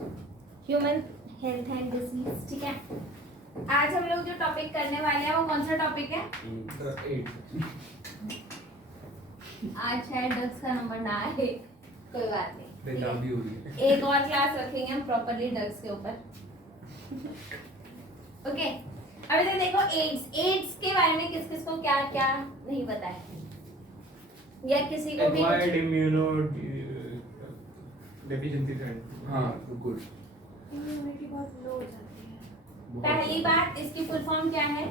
Human health and disease. ठीक है, आज हम लोग जो टॉपिक करने वाले हैं वो कौन सा टॉपिक है? आज शायद ड्रग्स का नंबर ना आए, कोई बात नहीं, एक और क्लास रखेंगे हम प्रॉपर्ली ड्रग्स के ऊपर। ओके, अभी तो देखो एड्स के बारे में किस किस को क्या क्या नहीं पता है, या किसी को भी एक्वायर्ड इम्यूनो डेफिशिएंसी काइंड। हाँ गुड। इम्यूनिटी बहुत लो हो जाती है। पहली बात, इसकी फुल फॉर्म क्या है?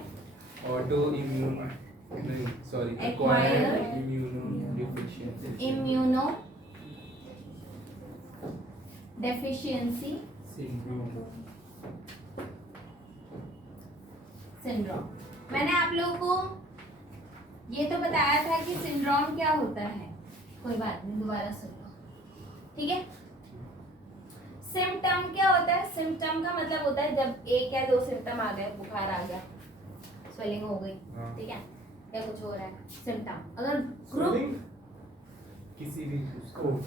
ऑटो इम्यून नहीं sorry Acquired immuno deficiency immuno deficiency syndrome. मैंने आप लोगों को ये तो बताया था कि सिंड्रोम क्या होता है, कोई बात नहीं, दोबारा सुन लो, ठीक है। सिम्टम क्या होता है? सिम्टम का मतलब होता है जब एक या दो सिम्टम आ गए, बुखार आ गया, स्वेलिंग हो गई, ठीक है, या कुछ हो रहा है, सिम्टम। अगर ग्रुप किसी भी उसको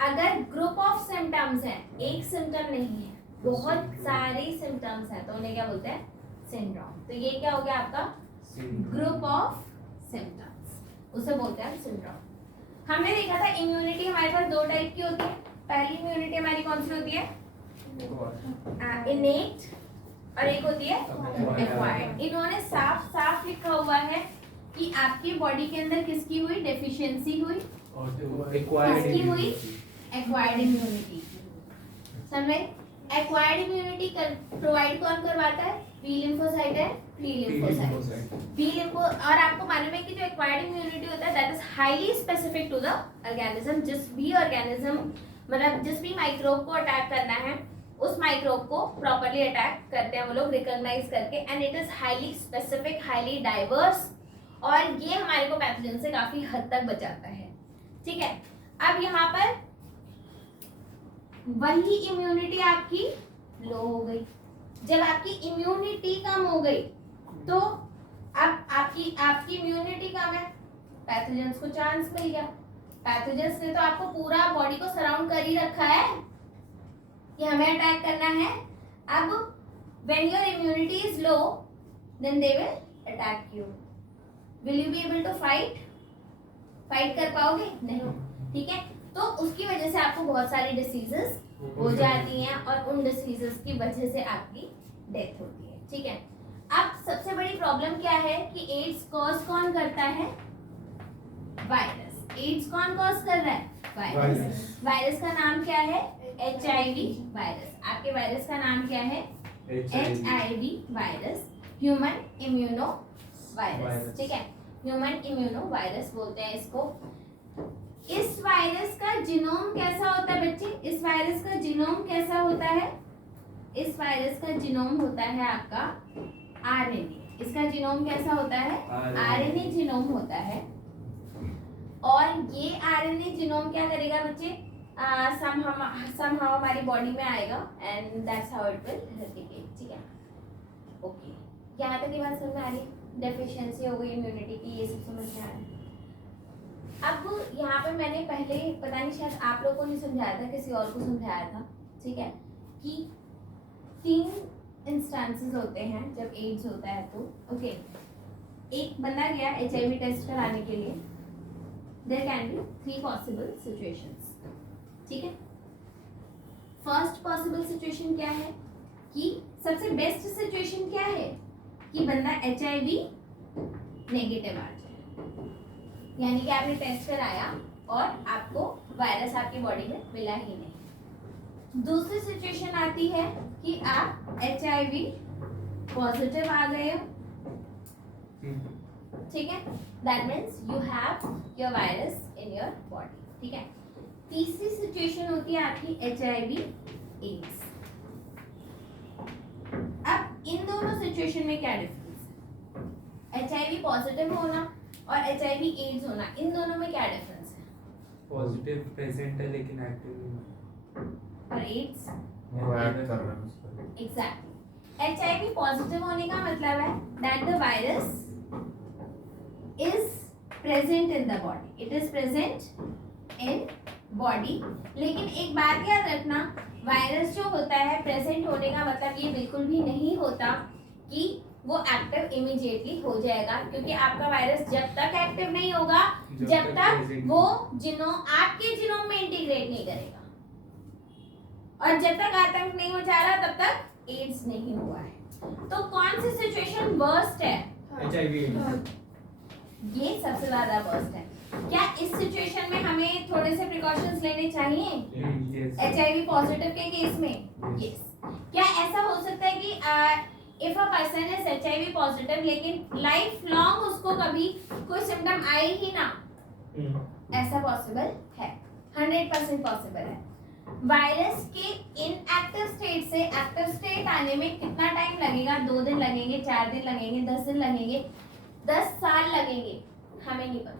अगर ग्रुप ऑफ सिम्टम्स है, एक सिम्टम नहीं है, बहुत सारे सिम्टम्स हैं, तो उन्हें क्या बोलते हैं? सिंड्रोम। तो ये क्या हो गया आपका? ग्रुप ऑफ सिम्टम्स, उसे बोलते हैं सिंड्रोम। हमने देखा था इम्यूनिटी हमारे पास दो टाइप की होती है। पहली इम्यूनिटी हमारी कौन सी होती है? इनेट, और एक होती है एक्वायर्ड। इन्होंने साफ साफ लिखा हुआ है कि आपकी बॉडी के अंदर किसकी हुई डेफिशिएंसी हुई? किसकी हुई? Acquired immunity. समझे? एक्वायर्ड इम्यूनिटी प्रोवाइड कौन करवाता है? बी लिम्फोसाइट है, टी लिम्फोसाइट। बी लिम्फो, और आपको मालूम है कि जो एक्वायर्ड इम्यूनिटी होता है that is highly specific to the organism. जिस भी ऑर्गेनिज्म, मतलब जिस भी माइक्रोब को अटैक करना है, उस माइक्रोब को प्रॉपर्ली अटैक करते हैं वो लोग रिकॉग्नाइज करके, and it is highly specific, highly diverse, और ये हमारे को पैथोजन से काफी हद तक बचाता है। ठीक है, अब यहाँ पर वही इम्यूनिटी आपकी लो हो गई। जब आपकी इम्यूनिटी कम हो गई तो अब आपकी इम्यूनिटी कम है, पैथोजेंस को चांस मिल गया। पैथोजेंस ने तो आपको पूरा बॉडी को सराउंड कर ही रखा है कि हमें अटैक करना है। अब when your immunity is low then they will attack you. Will you be able to fight कर पाओगे? नहीं, ठीक है। तो उसकी वजह से आपको बहुत सारी डिसीजेस हो जाती हैं, और उन डिसीजेस की वजह से आपकी डेथ होती है। ठीक है, अब सबसे बड़ी प्रॉब्लम क्या है कि एड्स कॉज कौन करता है? वायरस। एड्स कौन कॉज कर रहा है? वायरस। वायरस का नाम क्या है? HIV virus. आपके वायरस का नाम क्या है? HIV virus, human immuno virus. ठीक है, ह्यूमन इम्यूनो वायरस बोलते हैं इसको। इस वायरस का जीनोम कैसा होता है बच्चे? इस वायरस का जीनोम कैसा होता है? इस वायरस का जीनोम होता है आपका RNA। इसका जीनोम कैसा होता है? RNA जीनोम होता है। और ये RNA जीनोम क्या करेगा बच्चे? somehow हमारी बॉडी में आएगा, and that's how it will replicate. ठीक है, ओके, यहाँ तक ये बात समझ में आ रही? डेफिशिएंसी हो गई इम्यूनिटी की, ये सब समझ में आ रहा है। अब यहाँ पे मैंने पहले, पता नहीं शायद आप लोगों को नहीं समझाया था, किसी और को समझाया था, ठीक है, कि 3 इंस्टेंसेस होते हैं जब एड्स होता है तो। ओके, एक बंदा गया HIV टेस्ट कराने के लिए, there can be 3 possible situations. ठीक है, फर्स्ट पॉसिबल सिचुएशन क्या है कि सबसे बेस्ट सिचुएशन क्या है कि बंदा HIV नेगेटिव आ जाए, यानी कि आपने टेस्ट कराया और आपको वायरस आपकी बॉडी में मिला ही नहीं। दूसरी सिचुएशन आती है कि आप HIV पॉजिटिव आ गए हो, ठीक है, that means you have your virus in your body. ठीक है, तीसरी सिचुएशन होती है आपकी HIV एड्स। अब इन दोनों सिचुएशन में क्या डिफरेंस है? HIV पॉजिटिव होना और HIV एड्स होना, इन दोनों में क्या डिफरेंस है? पॉजिटिव प्रेजेंट है लेकिन एक्टिव नहीं। और एड्स वो ऐड कर रहा है उस पर। एग्जैक्टली। HIV पॉजिटिव होने का मतलब है that the virus is present in the body, it is present in body. लेकिन एक बात याद रखना, वायरस जो होता है प्रेजेंट होने का मतलब ये बिल्कुल भी नहीं होता कि वो एक्टिव इमीडिएटली हो जाएगा, क्योंकि आपका वायरस जब तक एक्टिव नहीं होगा जब तक वो आपके जीनोम में इंटीग्रेट नहीं करेगा, और जब तक आतंक नहीं हो जा रहा तब तक एड्स नहीं हुआ है। तो कौन सी सिचुएशन वर्स्ट है? HIV। ये सबसे ज्यादा वर्स्ट है। क्या इस सिचुएशन में हमें थोड़े से प्रिकॉशंस लेने चाहिए? HIV पॉजिटिव के केस में यस। क्या ऐसा हो सकता है कि if a person is HIV positive लेकिन लाइफ लॉन्ग उसको कभी कोई सिम्टम आए ही ना? ऐसा पॉसिबल है, 100% पॉसिबल है। वायरस के इनएक्टिव स्टेट से एक्टिव स्टेट आने में कितना टाइम लगेगा? 2 दिन लगेंगे, 4 दिन लगेंगे, 10 दिन लगेंगे, 10 साल लगेंगे, हमें नहीं पता।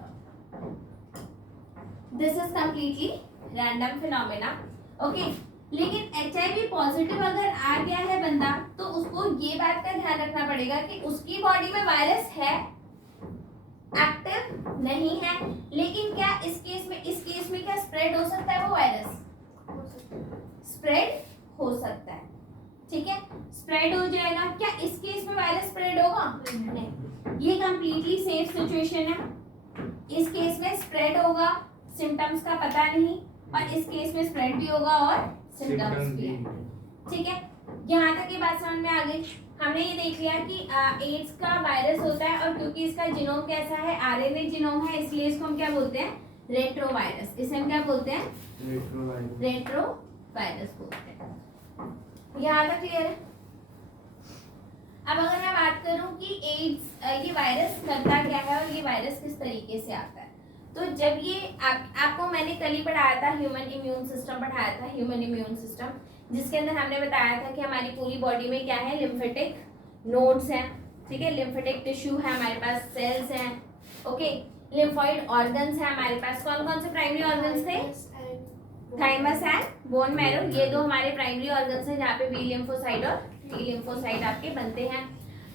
This is completely random phenomena, okay. लेकिन HIV पॉजिटिव अगर आ गया है बंदा, तो उसको ये बात का ध्यान रखना पड़ेगा कि उसकी बॉडी में वायरस है, एक्टिव नहीं है। लेकिन क्या इस केस में क्या स्प्रेड हो सकता है? वो वायरस स्प्रेड हो सकता है, ठीक है, स्प्रेड हो जाएगा। क्या इस केस में वायरस स्प्रेड होगा? नहीं। ये कंप्लीटली सेफ सिचुएशन है। इस केस में स्प्रेड होगा, सिम्टम्स का पता नहीं, और इस केस में स्प्रेड भी होगा और सिम्टम्स भी है, ठीक है। यहाँ तक ये बात समझ में आ गई। हमने ये देख लिया कि एड्स का वायरस होता है, और क्योंकि इसका जीनोम कैसा है, RNA जीनोम है, इसलिए इसको हम क्या बोलते हैं? रेट्रोवायरस। इसे हम क्या बोलते हैं? रेट्रोवायरस बोलते हैं। यहाँ तक क्लियर है? अब अगर मैं बात करूं कि एड्स ये वायरस करता क्या है और ये वायरस किस तरीके से आता है, तो जब ये आपको मैंने कल ही पढ़ाया था, ह्यूमन इम्यून सिस्टम पढ़ाया था, ह्यूमन इम्यून सिस्टम, जिसके अंदर हमने बताया था कि हमारी पूरी बॉडी में क्या है? लिम्फेटिक नोड्स हैं, ठीक है, लिम्फेटिक टिश्यू है हमारे पास, सेल्स हैं, ओके, लिम्फॉइड ऑर्गन्स हैं हमारे पास। कौन कौन से प्राइमरी ऑर्गन्स थे? थाइमस एंड बोन मैरो, ये 2 हमारे प्राइमरी ऑर्गन्स हैं जहाँ पे बी लिम्फोसाइट और टी लिम्फोसाइट आपके बनते हैं।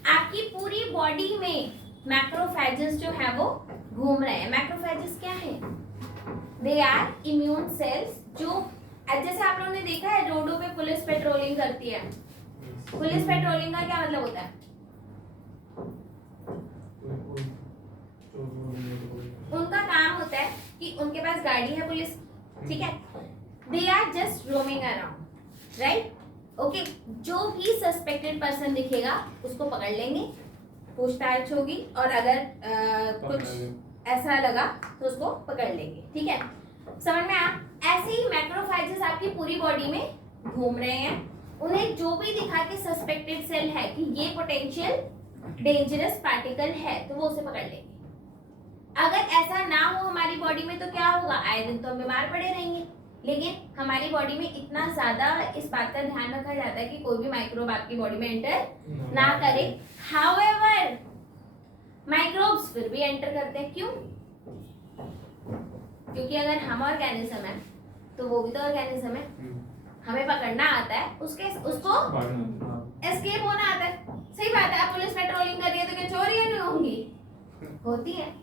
आपकी पूरी बॉडी में मैक्रोफेजेस जो है वो घूम रहे हैं। मैक्रोफेजेस क्या है? दे आर इम्यून सेल्स, जो जैसे आप लोगों ने देखा है रोडों पे पुलिस पेट्रोलिंग करती है। पुलिस पेट्रोलिंग का क्या मतलब होता है? उनका काम होता है कि उनके पास गाड़ी है पुलिस, ठीक है, they are just roaming around, right, okay. जो भी सस्पेक्टेड पर्सन दिखेगा उसको पकड़ लेंगे, पूछताछ होगी, और अगर कुछ ऐसा लगा तो उसको पकड़ लेंगे, ठीक है, समझ में आ? ऐसे ही मैक्रोफेजेस आपकी पूरी बॉडी में घूम रहे हैं। उन्हें जो भी दिखा के सस्पेक्टेड सेल है कि ये पोटेंशियल डेंजरस पार्टिकल है, तो वो उसे पकड़ लेंगे। अगर ऐसा ना हो हमारी बॉडी में तो क्या होगा? आए दिन तो हम बीमार पड़े रहेंगे। लेकिन हमारी बॉडी में इतना ज्यादा इस बात का ध्यान रखा जाता है कि कोई भी माइक्रोब आपकी बॉडी में एंटर ना करे। हाउएवर माइक्रोब्स फिर भी एंटर करते हैं, क्यों? क्योंकि अगर हम ऑर्गेनिज्म है तो वो भी तो ऑर्गेनिज्म है, हमें पकड़ना आता है, उसको एस्केप होना आता है। सही बात है, आप पुलिस पेट्रोलिंग कर रही है तो क्या चोरियां नहीं होंगी? होती है।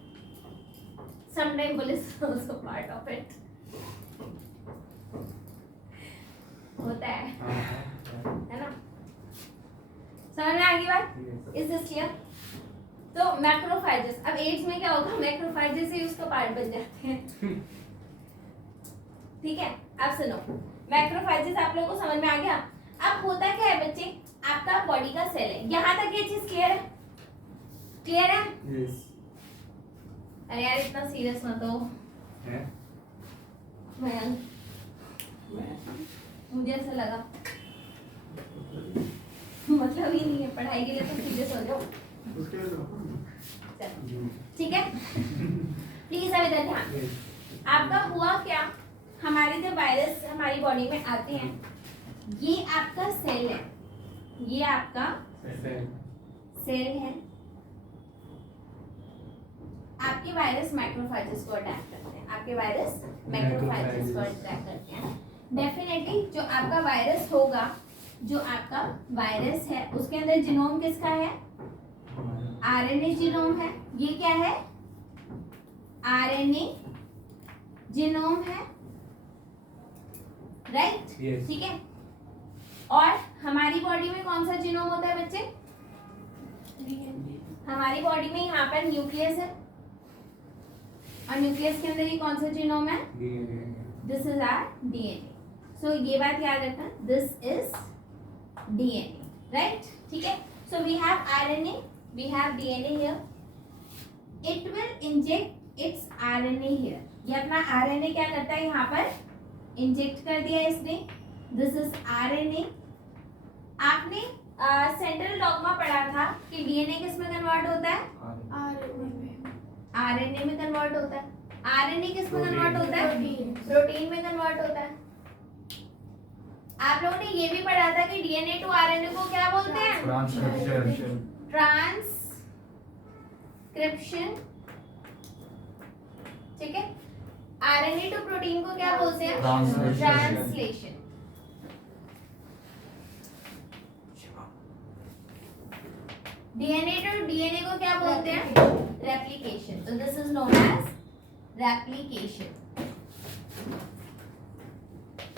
Sometime police also part of it होता है ना? समझ में आ गई बात? Is this clear? तो मैक्रोफेजेस, अब एड्स में क्या होगा? मैक्रोफेजेस ही उसका पार्ट बन जाते हैं, ठीक है। अब सुनो, मैक्रोफेजेस आप लोगों को समझ में आ गया? अब होता क्या है बच्चे, आपका बॉडी का सेल है, यहाँ तक ये चीज क्लियर है? क्लियर है? यस। अरे यार इतना सीरियस मत हो मयंक, मुझे ऐसा लगा मतलब ही नहीं है, पढ़ाई के लिए तो सीरियस हो जाओ, ठीक है। प्लीज अब इधर ध्यान। आपका हुआ क्या, हमारे जब वायरस हमारी बॉडी में आते हैं, ये आपका सेल है, ये आपका सेल है। आपके वायरस मैक्रोफेजेस को अटैक करते हैं, आपके वायरस मैक्रोफेजेस को अटैक करते हैं। डेफिनेटली जो आपका वायरस होगा, जो आपका वायरस है उसके अंदर जीनोम किसका है? RNA जीनोम है। ये क्या है? RNA जीनोम है, राइट, Yes. ठीक है। और हमारी बॉडी में कौन सा जीनोम होता है बच्चे? हमारी बॉडी में यहाँ पर न्यूक्लियस है और न्यूक्लियस के अंदर ये कौन सा जीनोम है? This is our DNA. So ये बात याद रखना, दिस इज डीएनए, राइट, ठीक है। So we have RNA, we have DNA here, it will inject its RNA here. ये अपना आरएनए क्या करता है, यहाँ पर इंजेक्ट कर दिया इसने, दिस इज आरएनए। आपने सेंट्रल डॉग्मा पढ़ा था कि डीएनए किस में कन्वर्ट होता है? आरएनए में कन्वर्ट होता है। आरएनए किस में कन्वर्ट होता है? प्रोटीन में कन्वर्ट होता है। आप लोगों ने ये भी पढ़ा था कि डीएनए टू आरएनए को क्या बोलते हैं? ट्रांसक्रिप्शन। ट्रांसक्रिप्शन, ठीक है। आरएनए टू प्रोटीन को क्या बोलते हैं? ट्रांसलेशन। डीएनए टू डीएनए को क्या बोलते हैं? रेप्लिकेशन। तो this is known as replication.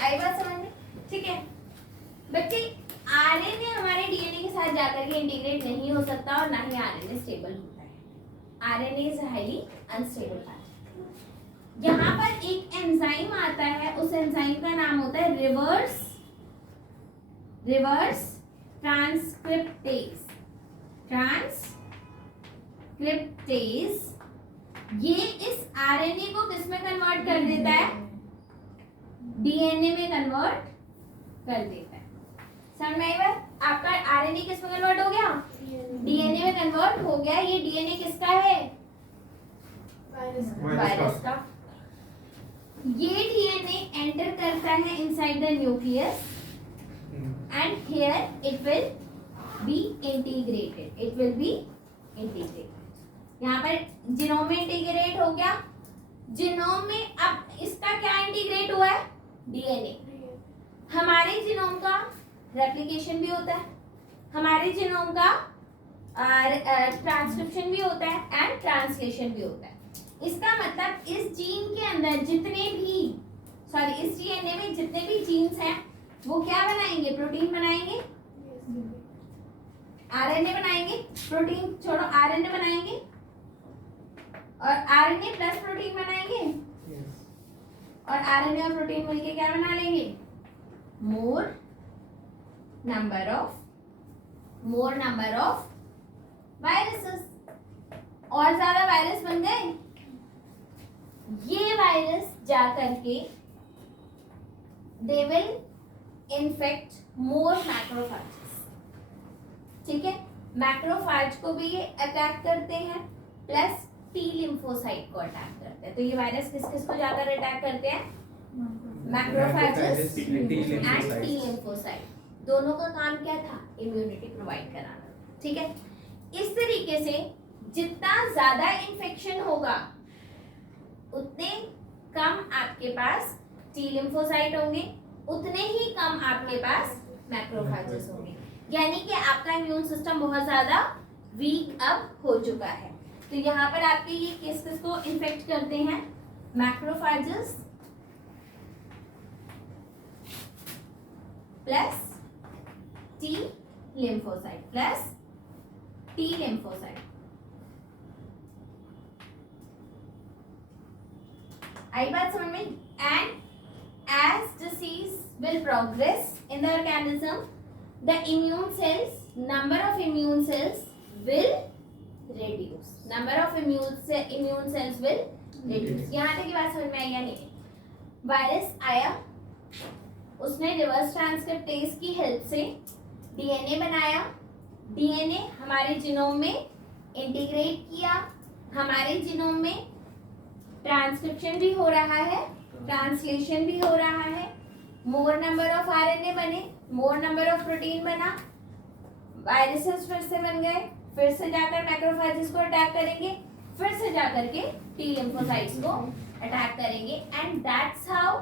आई बात समझ में? ठीक है बच्चे, आरएनए हमारे डीएनए के साथ जाकर के इंटीग्रेट नहीं हो सकता और ना ही आरएनए स्टेबल होता है। RNA is highly unstable part. यहाँ पर एक एंजाइम आता है, उस एंजाइम का नाम होता है रिवर्स ट्रांसक्रिप्टेज। ये इस आरएनए को किस में कन्वर्ट कर देता है? डीएनए में कन्वर्ट कर देता है। समझ में आई बात? आपका आरएनए किस में कन्वर्ट हो गया? डीएनए में कन्वर्ट हो गया। ये डीएनए किसका है? वायरस का। ये डीएनए एंटर करता है inside the nucleus and here it will be integrated. It will be integrated. यहाँ पर जीनोम में इंटीग्रेट हो गया। जीनोम में अब इसका क्या इंटीग्रेट हुआ है? डीएनए। हमारे जीनोम का रेप्लिकेशन भी होता है, हमारे जीनोम का ट्रांसक्रिप्शन भी होता है एंड ट्रांसलेशन भी होता है। इसका मतलब इस जीन के अंदर जितने भी इस डीएनए में जितने भी जीन्स हैं वो क्या बनाएंगे? प्रोटीन बनाएंगे, आरएनए बनाएंगे। प्रोटीन छोड़ो, आरएनए बनाएंगे और आरएनए प्लस प्रोटीन बनाएंगे। और आरएनए और प्रोटीन मिलके क्या बना लेंगे? मोर नंबर ऑफ वायरसेस। और ज्यादा वायरस बन गए। ये वायरस जा करके they will infect more macrophages, ठीक है। मैक्रोफेज को भी ये अटैक करते हैं प्लस टी लिम्फोसाइट को अटैक करते हैं। तो ये वायरस किस किस को जाकर अटैक करते हैं? Macrophages and T lymphocyte. दोनों का काम क्या था? इम्यूनिटी प्रोवाइड कराना, ठीक है। इस तरीके से जितना ज्यादा इन्फेक्शन होगा उतने कम आपके पास टी लिम्फोसाइट होंगे, उतने ही कम आपके पास मैक्रोफेजेस होंगे। यानी कि आपका इम्यून सिस्टम बहुत ज्यादा वीक अब हो चुका है। तो यहाँ पर आपके ये किस को इन्फेक्ट करते हैं? मैक्रोफेजेस प्लस टी लिम्फोसाइट आई बात समझ में? And as disease will progress in the organism, the immune cells, number of immune cells will reduce. Number of immune cells will reduce. यहाँ तक की बात समझ में आई या नहीं? वायरस आया, उसने रिवर्स ट्रांसक्रिप्टेज की हेल्प से डीएनए बनाया। डीएनए हमारे जीनोम में इंटीग्रेट किया। हमारे जीनोम में ट्रांसक्रिप्शन भी हो रहा है, ट्रांसलेशन भी हो रहा है। मोर नंबर ऑफ आरएनए बने, मोर नंबर ऑफ प्रोटीन बना। वायरसेस फिर से बन गए, फिर से जाकर मैक्रोफेजेस को अटैक करेंगे, फिर से जाकर के टी लिम्फोसाइट्स को अटैक करेंगे एंड दैट्स हाउ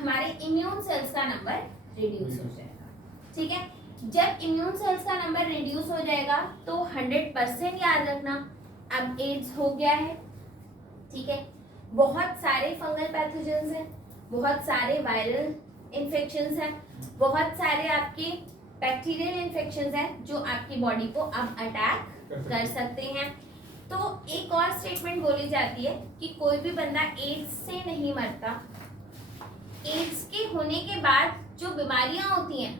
हमारे इम्यून सेल्स का नंबर रिड्यूस हो जाएगा, ठीक है। जब इम्यून सेल्स का नंबर रिड्यूस हो जाएगा तो 100% याद रखना अब एड्स हो गया है, ठीक है। बहुत सारे फंगल पैथोजेंस हैं, बहुत सारे वायरल इन्फेक्शंस हैं, बहुत सारे आपके बैक्टीरियल इन्फेक्शंस हैं जो आपकी बॉडी को अब अटैक कर सकते हैं। तो एक और स्टेटमेंट बोली जाती है कि कोई भी बंदा एड्स से नहीं मरता, एड्स के होने के बाद जो बीमारियां होती हैं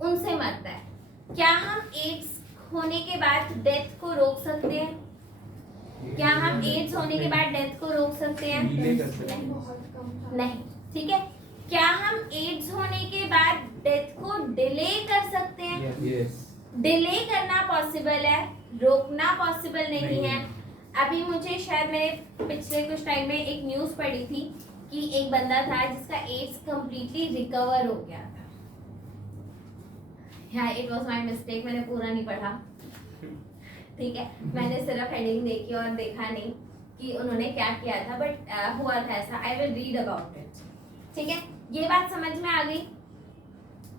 उनसे मरता है। क्या हम एड्स होने के बाद डेथ को रोक सकते हैं? क्या हम एड्स होने के बाद डेथ को रोक सकते हैं? नहीं। ठीक है, क्या हम एड्स होने के बाद डेथ को डिले कर सकते हैं? डिले करना पॉसिबल है, रोकना पॉसिबल नहीं है। अभी मुझे शायद मैंने पिछले कुछ टाइम में एक न्यूज़ पढ़ी थी कि एक बंदा था जिसका एड्स कंप्लीटली रिकवर हो गया था। हाँ, इट वाज माय मिस्टेक, मैंने पूरा नहीं पढ़ा। ठीक है, मैंने सिर्फ हेडिंग देखी और देखा नहीं कि उन्होंने क्या किया था, बट हुआ था ऐसा। I will read about it. ठीक है, ये बात समझ में आ गई?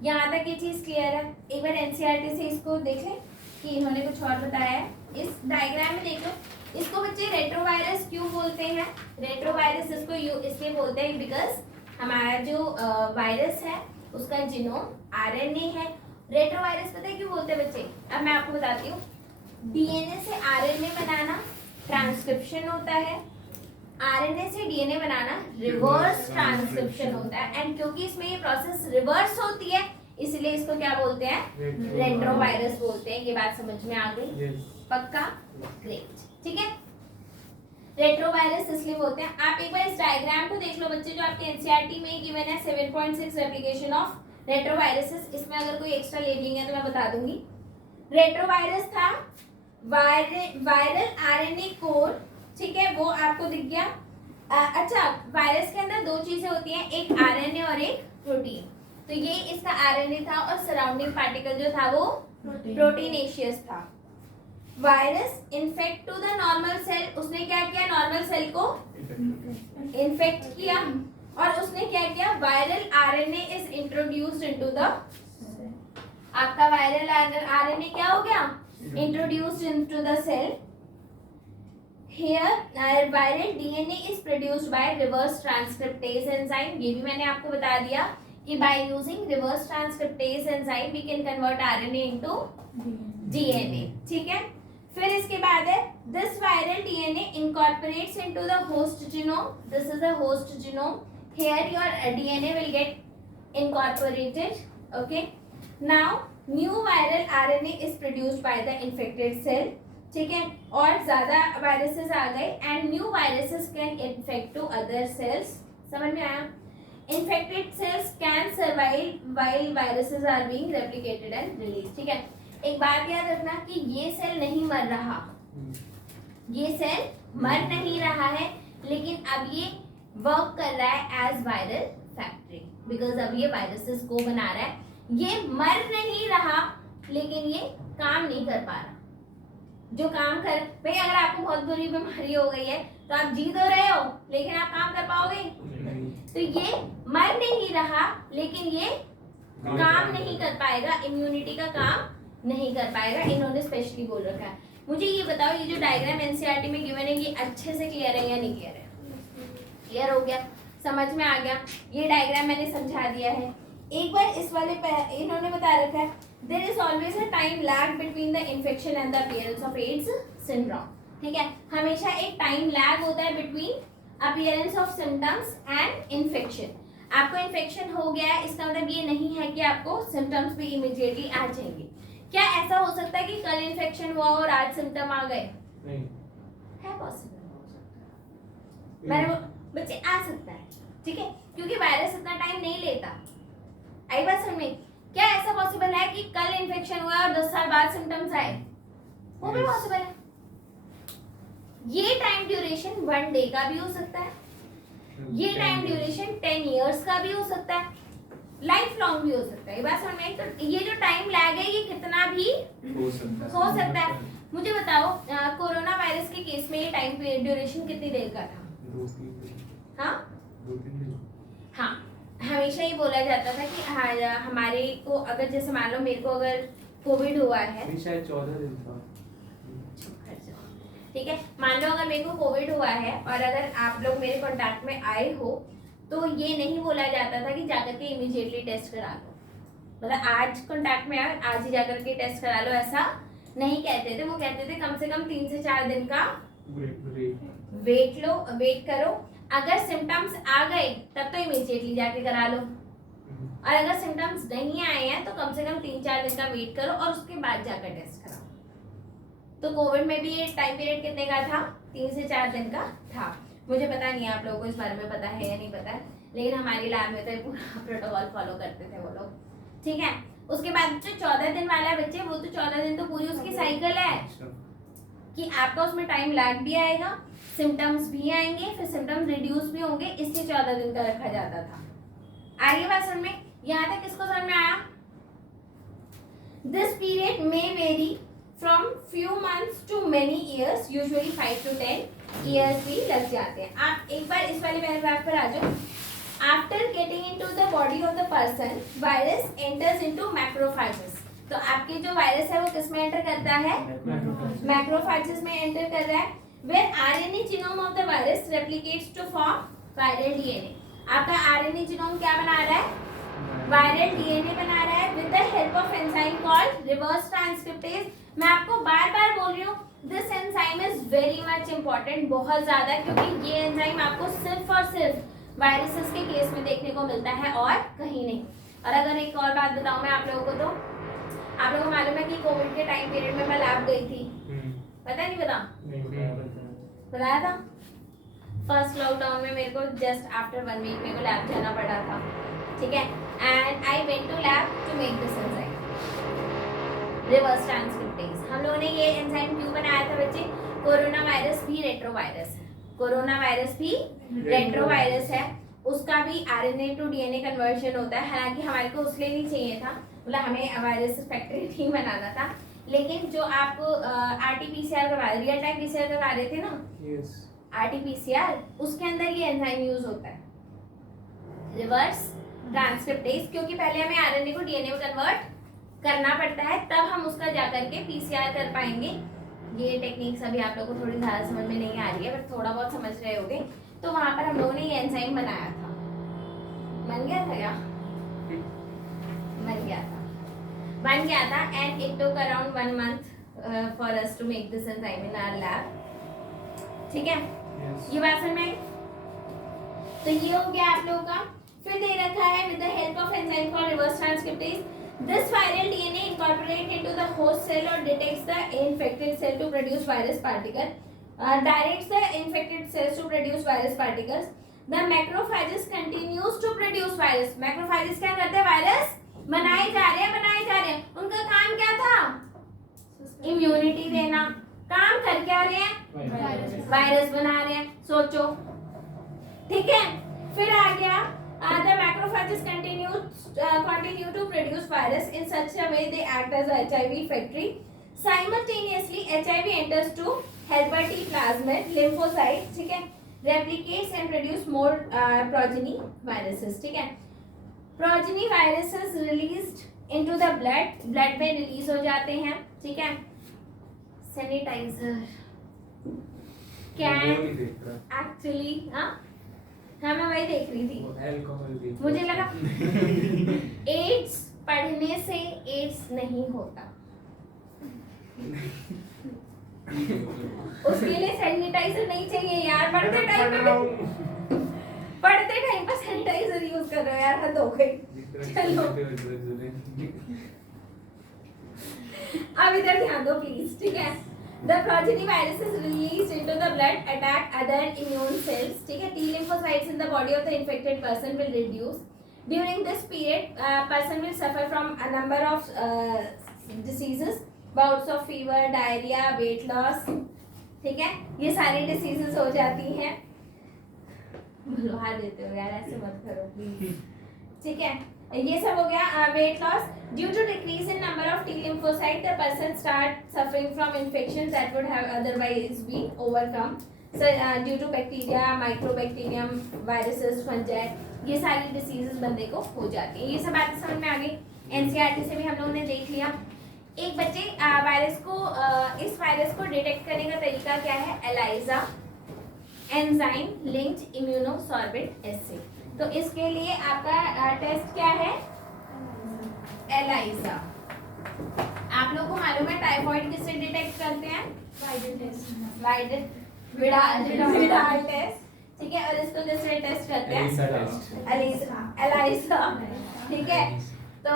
यहाँ तक ये चीज़ क्लियर है? एक बार एनसीईआरटी से इसको देख लें कि इन्होंने कुछ और बताया है। इस डायग्राम में देख लो, इसको बच्चे रेट्रोवायरस क्यों बोलते हैं? रेट्रोवायरस इसको इसलिए बोलते हैं बिकॉज हमारा जो वायरस है उसका जीनोम आरएनए है। रेट्रोवायरस पता है क्यों बोलते हैं बच्चे? अब मैं आपको बताती हूँ। डीएनए से आरएनए बनाना ट्रांसक्रिप्शन होता है, आरएनए से डीएनए बनाना रिवर्स ट्रांसक्रिप्शन होता है। एंड क्योंकि इसमें ये प्रोसेस रिवर्स होती है इसलिए इसको क्या बोलते हैं? रेट्रोवायरस बोलते हैं। ये बात समझ में आ गई? पक्का? ग्रेट। ठीक है, रेट्रोवायरस इसलिए बोलते हैं। आप एक बार इस डायग्राम को देख लो बच्चे, जो आपके एनसीईआरटी में गिवन है 7.6 रेप्लिकेशन ऑफ रेट्रोवायरसेस। इसमें अगर कोई एक्स्ट्रा लेबलिंग है तो मैं बता दूंगी। रेट्रोवायरस था वायरल आरएनए कोड, ठीक है, वो आपको दिख गया। अच्छा, वायरस के अंदर दो चीजें होती हैं, एक आरएनए और एक प्रोटीन। तो ये इसका आरएनए था और सराउंडिंग पार्टिकल जो था वो प्रोटीनेशियस था। Virus infect to the normal cell, उसने क्या किया? नॉर्मल सेल को इन्फेक्ट किया और उसने क्या किया? Viral RNA is introduced into the, आपका वायरल आरएनए क्या हो गया? Introduced into the cell. Here viral DNA is produced by reverse transcriptase enzyme। ये भी मैंने आपको बता दिया कि by using reverse transcriptase enzyme we can convert RNA into DNA। ठीक है, फिर इसके बाद है this viral DNA incorporates into the host genome। This is a host genome। Here your DNA will get incorporated। Okay, now new viral RNA is produced by the infected cell। ठीक है, और ज्यादा वायरसेस आ गए and new viruses can infect to other cells. समझ में आया? Infected cells can survive while viruses are being replicated and release. ठीक है, एक बात याद रखना कि ये सेल नहीं मर रहा, ये सेल मर नहीं रहा है, लेकिन अब ये वर्क कर रहा है एज वायरल फैक्ट्री, बिकॉज अब ये वायरसेस को बना रहा है। ये मर नहीं रहा लेकिन ये काम नहीं कर पा रहा। जो काम कर, भाई अगर आपको बहुत बुरी बीमारी हो गई है तो आप जी तो रहे हो लेकिन आप काम कर पाओगे? तो ये मर नहीं रहा लेकिन ये काम नहीं कर पाएगा, इम्यूनिटी का काम नहीं कर पाएगा। इन्होंने स्पेशली बोल रखा है। मुझे ये बताओ, ये जो डायग्राम एनसीईआरटी में गिवन है ये अच्छे से क्लियर है या नहीं क्लियर है? क्लियर हो गया? समझ में आ गया? ये डायग्राम मैंने समझा दिया है। एक बार इस वाले पे इन्होंने बता रखा है there is always a time lag between the infection and the appearance of AIDS syndrome। ठीक है, हमेशा एक टाइम लैग होता है between appearance of symptoms and infection. आपको इन्फेक्शन हो गया है इसका मतलब ये नहीं है कि आपको सिम्टम्स भी इमीडिएटली आ जाएंगे। क्या ऐसा हो सकता है कि कल इन्फेक्शन हुआ और आज सिम्टम आ गए? नहीं है पॉसिबल, मैंने बच्चे आ सकता है। ठीक है, क्योंकि वायरस इतना टाइम नहीं लेता। आई बात समझ में? क्या ऐसा पॉसिबल है कि कल इन्फेक्शन हुआ और 10 साल बाद सिम्टम्स आए? वो भी पॉसिबल है। ये टाइम ड्यूरेशन 1 डे का भी हो सकता है, ये टाइम ड्यूरेशन 10 इयर्स का भी हो सकता है, लाइफ लॉन्ग भी हो सकता है। ये बात समझ में? तो ये जो टाइम लैग है ये कितना भी हो सकता है। मुझे बताओ, कोरोना वायरस के केस में ये टाइम ड्यूरेशन कितनी देर का था? हाँ, हमेशा ही बोला जाता था कि हमारे को अगर जैसे मान लो मेरे को अगर कोविड हुआ है, शायद 14 दिन था। ठीक है, मान लो अगर मेरे को कोविड हुआ है और अगर आप लोग मेरे कांटेक्ट में आए हो तो ये नहीं बोला जाता था कि जाकर के इमीडिएटली टेस्ट करा लो, मतलब आज कांटेक्ट में आए आज ही जाकर के टेस्ट करा लो, ऐसा नहीं कहते थे। वो कहते थे कम से कम 3 से 4 दिन का वेट करो, अगर सिम्टम्स आ गए तब तो इमीडिएटली जाके करा लो, और अगर सिम्टम्स नहीं आए हैं तो कम से कम 3-4 दिन का वेट करो और उसके बाद जाकर टेस्ट कराओ। तो कोविड में भी ये टाइम पीरियड कितने का था? 3 से 4 दिन का था। मुझे पता नहीं है आप लोगों को इस बारे में पता है या नहीं पता है, लेकिन हमारी लैब में तो ये पूरा प्रोटोकॉल फॉलो करते थे वो लोग, ठीक है। उसके बाद जो 14 दिन वाला है बच्चे, वो तो 14 दिन तो पूरी उसकी साइकिल है कि आपका उसमें टाइम लैग भी आएगा, सिम्टम्स भी आएंगे, फिर सिम्टम्स रिड्यूस भी होंगे, इसलिए 14 दिन का रखा जाता था। आगे बात समझ में, यहाँ तक किसको समझ में आया? This period may vary from few months to many years, usually 5 to 10 years भी लग जाते हैं। आप एक बार इस वाले पैराग्राफ पर आ जाओ। After getting into the body of the person, virus enters into macrophages. तो आपके जो वायरस है वो किस में एंटर करता है? मैक्रोफेजेस में एंटर कर रहा है। Where RNA genome of the virus replicates to form viral DNA. आपका RNA genome क्या बना रहा है? Viral DNA बना रहा है with the help of enzyme called reverse transcriptase. मैं आपको बार-बार बोल रही हूँ, this enzyme is very much important, बहुत ज़्यादा, क्योंकि ये एंजाइम आपको सिर्फ और सिर्फ वायरसेस के केस में देखने को मिलता है और कहीं नहीं। और अगर एक और बात बताऊँ मैं आप लोगों को, तो आप लोगों को मालूम है कि कोविड के टाइम पीरियड में मैं लैब गई थी, पता नहीं बताया था। फर्स्ट लॉकडाउन में मेरे को जस्ट आफ्टर 1 वीक मेरे को लैब जाना पड़ा था, ठीक है। And I went to lab to make this enzyme reverse transcriptase. हम लोगों ने ये एंजाइम क्यों बनाया था बच्चे? कोरोना वायरस भी रेट्रोवायरस है, कोरोना वायरस भी रेट्रोवायरस है, उसका भी आरएनए टू डीएनए कन्वर्जन होता है। हालांकि हमारे को उसके लिए नहीं चाहिए था, मतलब हमें वायरस फैक्ट्री नहीं बनाना था, लेकिन जो आप आरटीपीसीआर करवा रहे, रियल टाइम पीसीआर करवा रहे थे ना, आरटीपीसीआर, उसके अंदर ये एंजाइम यूज होता है, रिवर्स ट्रांसक्रिप्टेज, क्योंकि पहले हमें आरएनए को डीएनए में कन्वर्ट करना पड़ता है, तब हम उसका जाकर के पीसीआर कर पाएंगे। ये टेक्निक्स अभी आप लोगों को थोड़ी ज़्यादा समझ में नहीं आ रही है, बट थोड़ा बहुत समझ रहे होगे। तो वहाँ पर हम लोगों ने ये एंजाइम बनाया था, बन गया था क्या? बन गया था and it took around 1 month for us to make this enzyme in our lab, ठीक है। ये बात समझ में आई? तो ये हो गया आप लोगों का। फिर दे रखा है with the help of enzyme called reverse transcriptase, this viral DNA incorporate into the host cell or detects the infected cell to produce virus particle, directs the infected cells to produce virus particles. The macrophages continues to produce virus. Macrophages क्या करते हैं? Virus बनाए जा रहे हैं। उनका काम क्या था? इम्यूनिटी देना। काम कर क्या रहे हैं? वायरस बना रहे हैं। सोचो, ठीक है। फिर आ गया the macrophages continue to produce virus in such a way they act as a HIV factory. Simultaneously HIV enters to helper T plasmid lymphocytes, ठीक है, replicates and produce more progeny viruses, ठीक है। progeny viruses released into the blood में release हो जाते हैं, ठीक है। सैनिटाइजर कैन एक्चुअली, हाँ मैं वही देख रही थी, मुझे लगा एड्स पढ़ने से एड्स नहीं होता, उसके लिए सैनिटाइजर नहीं चाहिए यार। पढ़ते टाइम पर सैनिटाइजर यूज कर रहे हो यार, हद हो गई। चलो अब इधर ध्यान दो प्लीज, ठीक है। The progeny virus is released into the blood, attack other immune cells, ठीक है। T lymphocytes in the body of the infected person will reduce. During this period, person will suffer from a number of diseases, bouts of fever, diarrhea, weight loss, ठीक है। ये सारी diseases हो जाती हैं। बुलवा देते हो यार, ऐसे मत करो प्लीज, ठीक है। ये सब हो गया। Weight loss, due to decrease in number of T lymphocyte the person start suffering from infections that would have otherwise been overcome due to bacteria, microbacterium, viruses, fungi, ये सारी डिसीजेस बंदे को हो जाती है। ये सब बातें समझ में आ गई। एनसीईआरटी से भी हम लोगों ने देख लिया। एक बच्चे वायरस को इस वायरस को डिटेक्ट करने का तरीका क्या है? एलाइजा एंजाइम लिंक्ड इम्यूनोसॉर्बेंट एस्से। तो इसके लिए आपका टेस्ट क्या है? एलाइजा। आप लोग को मालूम है टाइफॉइड किससे डिटेक्ट करते हैं? विडाल टेस्ट, ठीक है। और इसको किससे टेस्ट करते हैं? एलाइजा, ठीक है। तो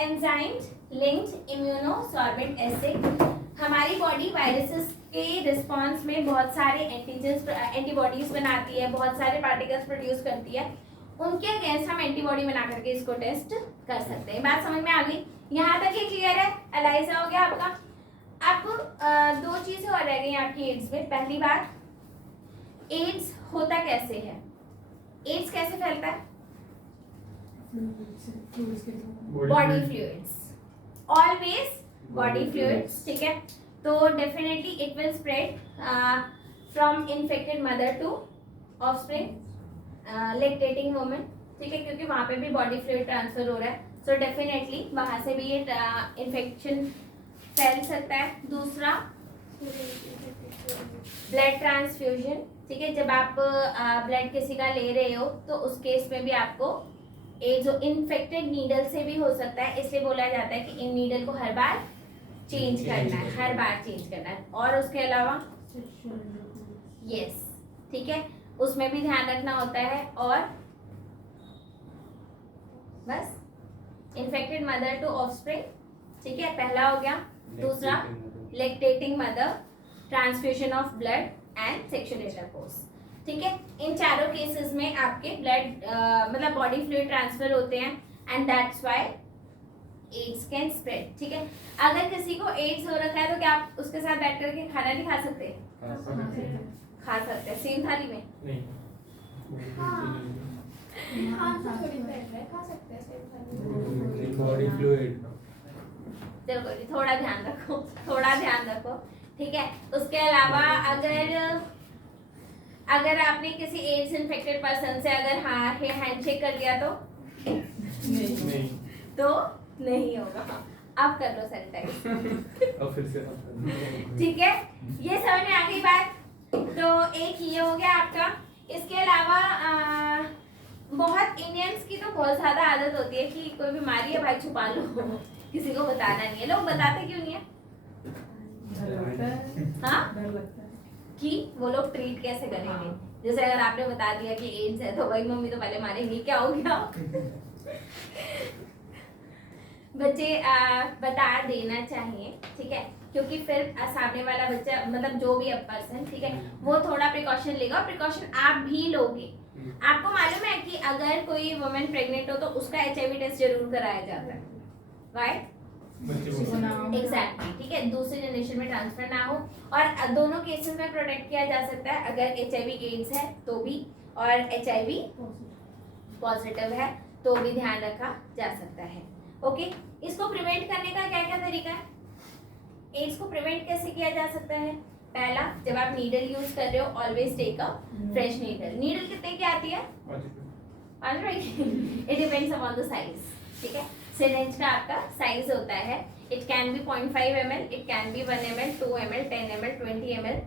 enzymes linked immuno sorbent acid, हमारी बॉडी वायरसेस के रिस्पांस में बहुत सारे एंटीबॉडीज बनाती है, बहुत सारे पार्टिकल्स प्रोड्यूस करती है, उनके अगेंस्ट हम एंटीबॉडी बना करके इसको टेस्ट कर सकते हैं। बात समझ में आ गई? यहाँ तक ये क्लियर है? एलाइजा हो गया आपका। अब दो चीजें और रह गई आपकी एड्स में। पहली बात, एड्स होता कैसे है? एड्स कैसे फैलता है? Body fluids, always body fluids, ठीक है। तो definitely it will spread from infected mother to offspring, lactating woman, ठीक है, क्योंकि वहाँ पे भी बॉडी फ्लूइड ट्रांसफर हो रहा है, सो डेफिनेटली वहाँ से भी ये इन्फेक्शन फैल सकता है। दूसरा, ब्लड ट्रांसफ्यूजन, ठीक है, जब आप ब्लड किसी का ले रहे हो तो उस केस में भी आपको जो इन्फेक्टेड नीडल से भी हो सकता है, इसलिए बोला जाता है कि इन नीडल को हर बार चेंज करना है, हर बार चेंज करना है। और उसके अलावा यस, ठीक है, उसमें भी ध्यान रखना होता है। और बस इन्फेक्टेड मदर टू ऑफस्प्रिंग, ठीक है, पहला हो गया। दूसरा, lactating mother, transfusion of blood and sexual intercourse, ठीक है। इन चारों केसेस में आपके ब्लड मतलब बॉडी फ्लूइड ट्रांसफर होते हैं and that's why AIDS can spread, ठीक है। अगर किसी को एड्स हो रखा है तो क्या आप उसके साथ बैठ करके खाना नहीं खा सकते? खा सकते हैं, सेम थाली में नहीं। बॉडी फ्लूइड, चलो कोई नहीं, थोड़ा ध्यान रखो, थोड़ा ध्यान रखो, ठीक है। उसके अलावा अगर आपने किसी एड्स इन्फेक्टेड पर्सन से अगर हैंडशेक कर लिया तो नहीं। तो नहीं होगा। अब कर लो सैनिटाइज। और फिर से ठीक है, ये समझ में आ गई बात? तो एक ये हो गया आपका। इसके अलावा बहुत इंडियंस की तो बहुत ज्यादा आदत होती है कि कोई बीमारी है भाई छुपा लो, किसी को बताना नहीं है। लोग बताते क्यों नहीं है? हाँ, कि वो लोग ट्रीट कैसे करेंगे। जैसे अगर आपने बता दिया कि एड्स है तो भाई मम्मी तो पहले मारेंगी, क्या हो गया? बच्चे बता देना चाहिए, ठीक है, क्योंकि फिर सामने वाला बच्चा मतलब जो भी पर्सन, ठीक है, वो थोड़ा प्रिकॉशन लेगा और प्रिकॉशन आप भी लोगे। आपको मालूम है कि अगर कोई वुमेन प्रेग्नेंट हो तो उसका HIV टेस्ट जरूर कराया जाता है, राइट? एग्जैक्टली, ठीक है, दूसरी जनरेशन में ट्रांसफर ना हो। और दोनों केसेस में प्रोटेक्ट किया जा सकता है, अगर HIV एड्स है तो भी और HIV पॉजिटिव है तो भी ध्यान रखा जा सकता है। ओके, इसको प्रिवेंट करने का क्या क्या तरीका है? एड्स को प्रिवेंट कैसे किया जा सकता है? पहला, जब आप नीडल यूज कर रहे हो always take a fresh needle. Needle कितने की आती है? 5 रुपए की। It depends upon the size, ठीक है। सिरिंज का आपका साइज होता है, it can be 0.5 ml, it can be 1 ml, 2 ml, 10 ml, 20 ml।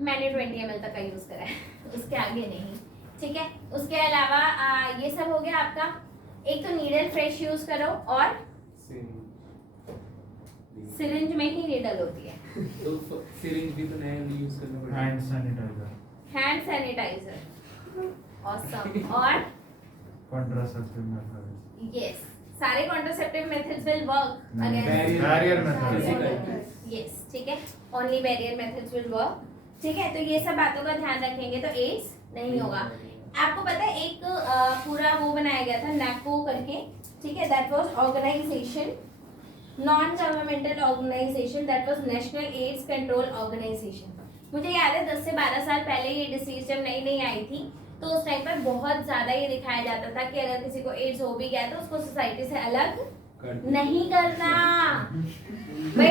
मैंने 20 ml तक का यूज करा है, उसके आगे नहीं, ठीक है। उसके अलावा ये सब हो गया आपका। एक तो नीडल फ्रेश यूज करो और सिरिंज में ही नीडल होती है। तो सिरिंज भी तो नया यूज करना पड़ेगा। Hand sanitiser, awesome. और कॉन्ट्रासेप्टिव मेथड, यस, सारे contraceptive methods will work against barrier method, yes, ठीक है, only barrier methods will work, ठीक है। तो ये सब बातों का ध्यान रखेंगे तो एड्स नहीं होगा। आपको पता है एक पूरा वो बनाया गया था NACO करके, ठीक है, that was organization, non governmental organization, that was national AIDS control organization. मुझे याद है 10 से 12 साल पहले ये डिसीज जब नई नई आई थी तो उस टाइम पर बहुत ज्यादा ये दिखाया जाता था कि अगर किसी को एड्स हो भी गया तो उसको सोसाइटी से अलग नहीं करना भाई,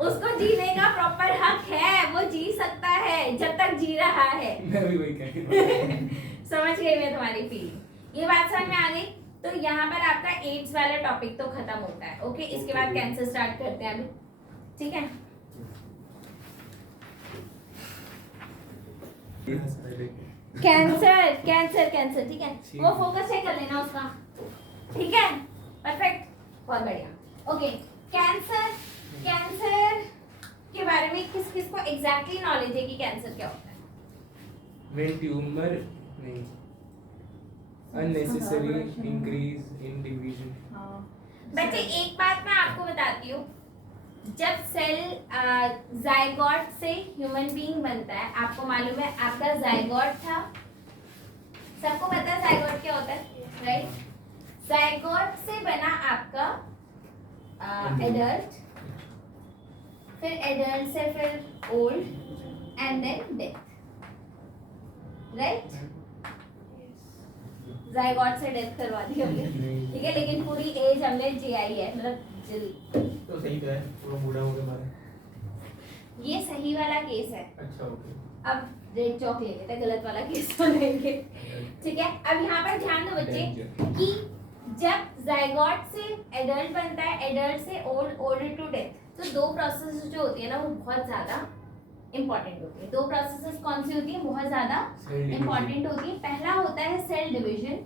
उसको जीने का प्रॉपर हक है, वो जी सकता है जब तक जी रहा है। मैं भी वही कह रही हूं। समझ गई मैं तुम्हारी फीलिंग, ये बात समझ में आ गई। तो यहाँ पर आपका एड्स वाला टॉपिक तो खत्म होता है। ओके, इसके बाद कैंसर स्टार्ट करते हैं अभी, ठीक है। कैंसर कैंसर कैंसर, ठीक है, वो फोकस चेक कर लेना उसका, ठीक है, परफेक्ट, बहुत बढ़िया। ओके, कैंसर, कैंसर के बारे में किस किस को एग्जैक्टली नॉलेज है कि कैंसर क्या होता है? When tumor नहीं unnecessary increase in division। बच्चे एक बात मैं आपको बताती हूँ, जब सेल जायगोट से ह्यूमन बीइंग बनता है, आपको मालूम है आपका जायगोट था, सबको पता है जायगोट क्या होता है, राइट? जायगोट से बना आपका एडल्ट, फिर एडल्ट से फिर old and then death, right? Zygote से डेथ करवा दी हमने, ठीक है, लेकिन पूरी एज हमने जीआई है, मतलब तो सही तो है, पूरा बूढ़ा हो गया हमारा। ये सही वाला केस है। अच्छा ओके। अब रेड चौक ले लेते हैं, गलत वाला केस तो लेंगे, ठीक है। अब यहाँ पर ध्यान दो बच्चे कि जब जायगोट से एडल्ट बनता है, एडल्ट से ओल्ड, ओल्ड टू डेथ, तो दो प्रोसेस जो होती है ना वो बहुत ज्यादा इंपॉर्टेंट होती है। दो प्रोसेसेस कौन सी होती है, बहुत ज्यादा इंपॉर्टेंट होती है? पहला होता है सेल डिवीजन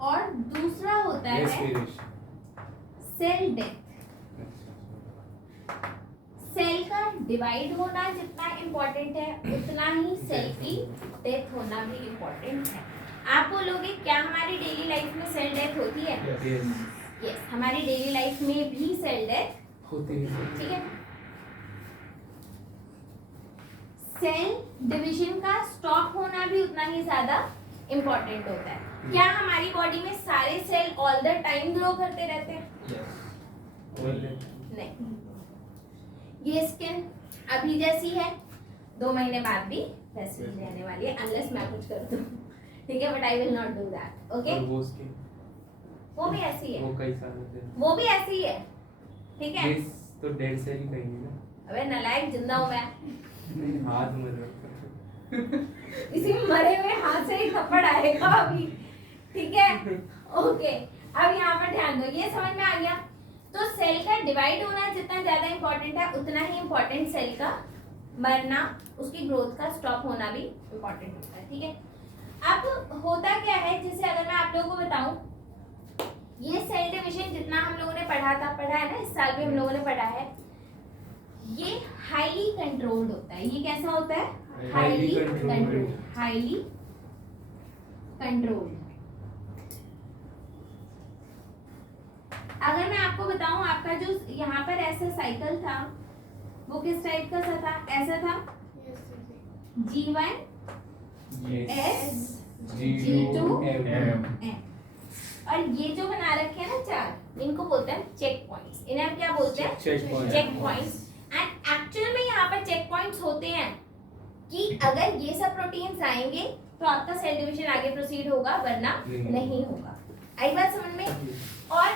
और दूसरा होता है सेल डेथ। सेल का डिवाइड होना जितना इम्पोर्टेंट है उतना ही सेल की डेथ होना भी इम्पोर्टेंट है। आप बोलोगे क्या हमारी डेली लाइफ में सेल डेथ होती है? यस, हमारी डेली लाइफ में भी सेल डेथ होती है, ठीक है। सेल डिवीजन का स्टॉप होना भी उतना ही ज्यादा इम्पोर्टेंट होता है। क्या हमारी बॉडी में सारे cell all the time grow करते रहते हैं? नहीं। ये स्किन अभी जैसी है, 2 महीने बाद भी वैसी ही रहने वाली है, अनलेस मैं कुछ कर दूं, ठीक है, but I will not do that, okay. वो भी ऐसी है, वो कई साल होते हैं, वो भी ऐसी ही है, ठीक है। तो डेड सेल ही कहेंगे ना। अबे नालायक, जिंदा हूं मैं, नहीं, हाथ मर रहा इसी मरे हुए हाथ से ही थप्पड़ आएगा अभी, ठीक है, ओके। अब यहाँ पर ध्यान दो, ये समझ में आ गया? तो सेल का डिवाइड होना जितना ज्यादा इंपॉर्टेंट है उतना ही इंपॉर्टेंट सेल का मरना, उसकी ग्रोथ का स्टॉप होना भी इंपॉर्टेंट होता है, ठीक है। अब होता क्या है, जैसे अगर मैं आप लोगों को बताऊं, ये सेल डिवीजन जितना हम लोगों ने पढ़ा है ना, इस साल भी हम लोगों ने पढ़ा है, ये हाईली कंट्रोल्ड होता है। ये कैसा होता है? Highly controlled, highly controlled. अगर मैं आपको बताऊं, आपका जो यहाँ पर ऐसा साइकिल था वो किस टाइप का सा था? ऐसा था, G1 S G2 M, और ये जो बना रखे हैं ना 4, इनको बोलते हैं चेक पॉइंट्स। इन्हें हम क्या बोलते हैं? Check points. एंड एक्चुअल में यहाँ पर चेक पॉइंट्स होते हैं कि अगर ये सब प्रोटीन्स आएंगे तो आपका सेल डिवीजन आगे प्रोसीड होगा, वरना नहीं होगा। आई बात समझ में? और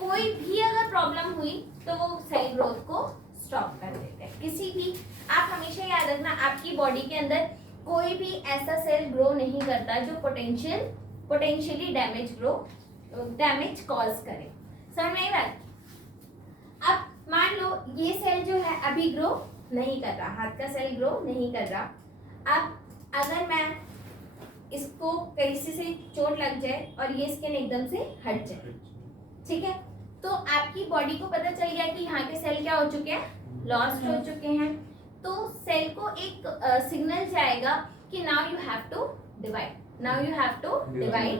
कोई भी अगर प्रॉब्लम हुई तो वो सेल ग्रोथ को स्टॉप कर देते हैं। किसी भी, आप हमेशा याद रखना, आपकी बॉडी के अंदर कोई भी ऐसा सेल ग्रो नहीं करता जो पोटेंशियली डैमेज कॉज करे। समझ में आई बात? अब मान लो ये सेल जो है अभी ग्रो नहीं कर रहा, हाथ का सेल ग्रो नहीं कर रहा। अब अगर मैं इसको कैसे से चोट लग जाए और ये स्किन एकदम से हट जाए, ठीक है, तो आपकी बॉडी को पता चल गया कि यहाँ के सेल क्या हो चुके हैं? लॉस्ट हो चुके हैं। तो सेल को एक सिग्नल जाएगा कि now you have to divide, now you have to divide.